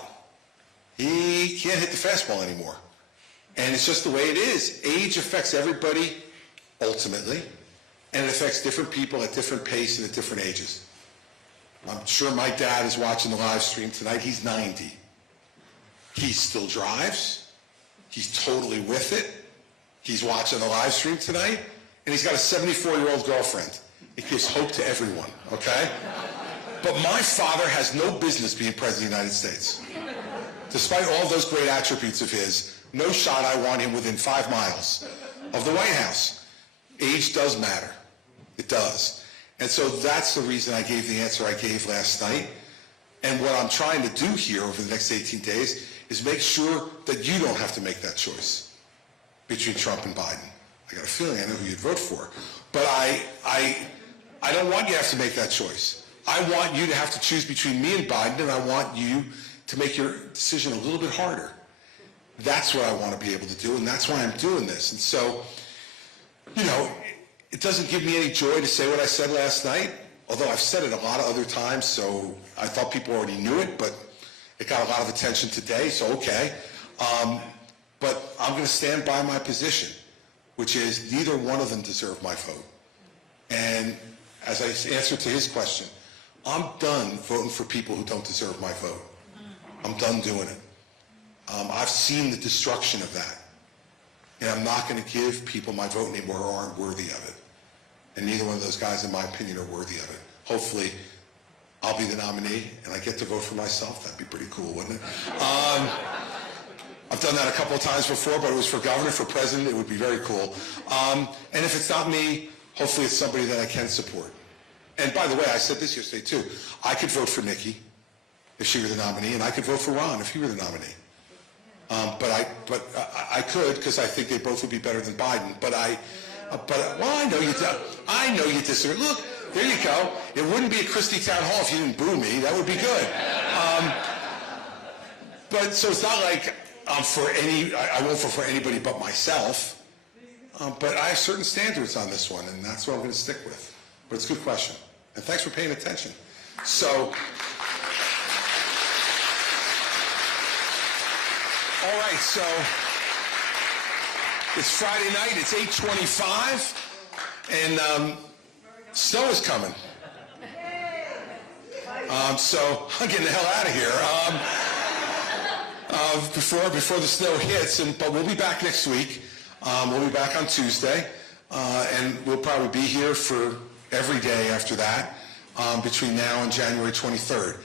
he can't hit the fastball anymore. And it's just the way it is. Age affects everybody, ultimately, and it affects different people at different pace and at different ages. I'm sure my dad is watching the live stream tonight. He's 90. He still drives. He's totally with it. He's watching the live stream tonight, and he's got a 74-year-old girlfriend. It gives hope to everyone, okay? But my father has no business being president of the United States. Despite all those great attributes of his, no shot I want him within 5 miles of the White House. Age does matter. It does. And so that's the reason I gave the answer I gave last night. And what I'm trying to do here over the next 18 days is make sure that you don't have to make that choice between Trump and Biden. I got a feeling I know who you'd vote for. But I don't want you to have to make that choice. I want you to have to choose between me and Biden, and I want you to make your decision a little bit harder. That's what I want to be able to do, and that's why I'm doing this. And so, you know, it doesn't give me any joy to say what I said last night, although I've said it a lot of other times, so I thought people already knew it, but it got a lot of attention today, so okay. But I'm going to stand by my position, which is neither one of them deserve my vote. And as I answered to his question, I'm done voting for people who don't deserve my vote. I'm done doing it. I've seen the destruction of that. And I'm not going to give people my vote anymore who aren't worthy of it. And neither one of those guys, in my opinion, are worthy of it. Hopefully, I'll be the nominee and I get to vote for myself. That'd be pretty cool, wouldn't it? I've done that a couple of times before, but it was for governor, for president. It would be very cool. And if it's not me, hopefully it's somebody that I can support. And by the way, I said this yesterday too. I could vote for Nikki if she were the nominee, and I could vote for Ron if he were the nominee. But I could, because I think they both would be better than Biden. Well, I know you disagree. Look, there you go. It wouldn't be a Christie town hall if you didn't boo me. That would be good. But so it's not like I won't vote for anybody but myself. But I have certain standards on this one, and that's what I'm going to stick with. But it's a good question, and thanks for paying attention. So, all right, so it's Friday night, it's 8:25, and snow is coming. So I'm getting the hell out of here before the snow hits, but we'll be back next week. We'll be back on Tuesday, and we'll probably be here for every day after that, between now and January 23rd.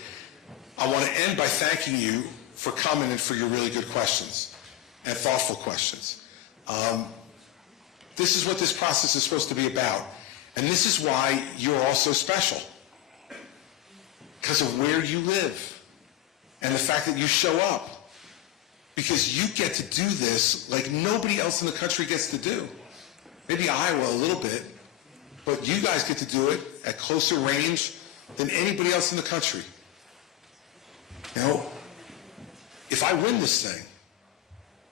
I want to end by thanking you for coming and for your really good questions and thoughtful questions. This is what this process is supposed to be about, and this is why you're all so special, because of where you live and the fact that you show up. Because you get to do this like nobody else in the country gets to do. Maybe Iowa a little bit, but you guys get to do it at closer range than anybody else in the country. You know, if I win this thing,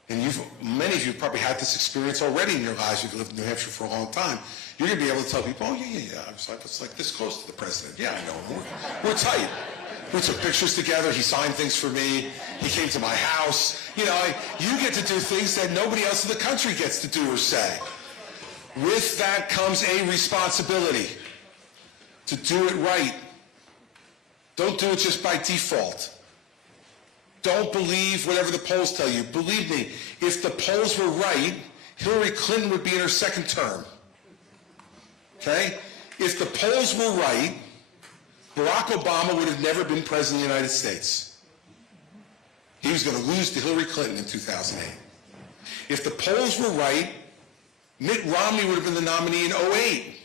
and many of you have probably had this experience already in your lives, you've lived in New Hampshire for a long time, you're going to be able to tell people, oh, yeah, it's like this close to the president. Yeah, I know him. We're tight. We took pictures together. He signed things for me. He came to my house. You know, you get to do things that nobody else in the country gets to do or say. With that comes a responsibility to do it right. Don't do it just by default. Don't believe whatever the polls tell you. Believe me, if the polls were right, Hillary Clinton would be in her second term. Okay? If the polls were right, Barack Obama would have never been president of the United States. He was going to lose to Hillary Clinton in 2008. If the polls were right, Mitt Romney would have been the nominee in 2008.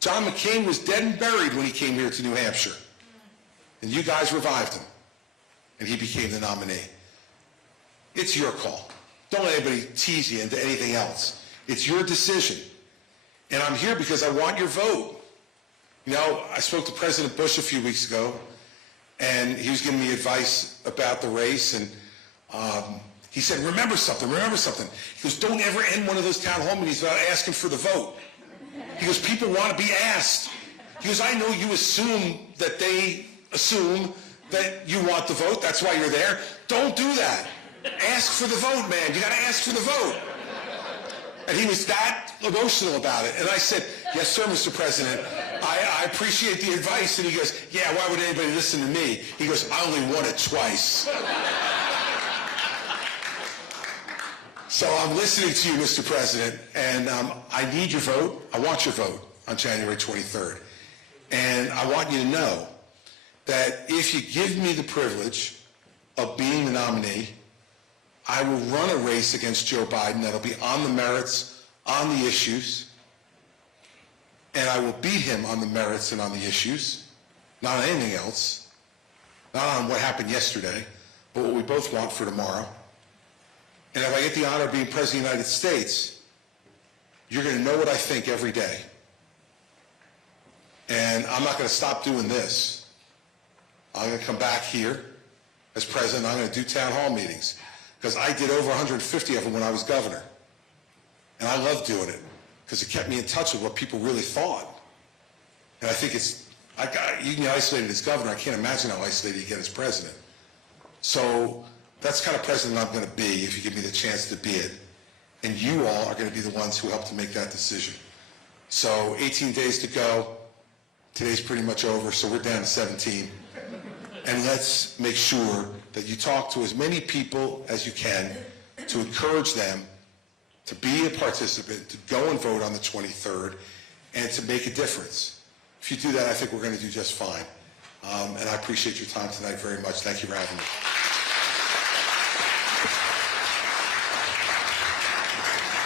John McCain was dead and buried when he came here to New Hampshire. And you guys revived him. And he became the nominee. It's your call. Don't let anybody tease you into anything else. It's your decision. And I'm here because I want your vote. You know, I spoke to President Bush a few weeks ago, and he was giving me advice about the race, and he said, remember something. He goes, don't ever end one of those town hall meetings without asking for the vote. He goes, people want to be asked. He goes, I know you assume that they assume that you want the vote. That's why you're there. Don't do that. Ask for the vote, man. You got to ask for the vote. And he was that emotional about it. And I said, yes, sir, Mr. President. I appreciate the advice. And he goes, yeah, why would anybody listen to me? He goes, I only won it twice. So I'm listening to you, Mr. President, and I need your vote. I want your vote on January 23rd. And I want you to know that if you give me the privilege of being the nominee, I will run a race against Joe Biden that'll be on the merits, on the issues, and I will beat him on the merits and on the issues, not on anything else, not on what happened yesterday, but what we both want for tomorrow. And if I get the honor of being President of the United States, you're going to know what I think every day. And I'm not going to stop doing this. I'm going to come back here as president. I'm going to do town hall meetings because I did over 150 of them when I was governor. And I love doing it because it kept me in touch with what people really thought. And I think you can get isolated as governor. I can't imagine how isolated you get as president. So that's the kind of president I'm going to be if you give me the chance to be it. And you all are going to be the ones who help to make that decision. So 18 days to go. Today's pretty much over, so we're down to 17. And let's make sure that you talk to as many people as you can to encourage them to be a participant, to go and vote on the 23rd, and to make a difference. If you do that, I think we're going to do just fine. And I appreciate your time tonight very much. Thank you for having me.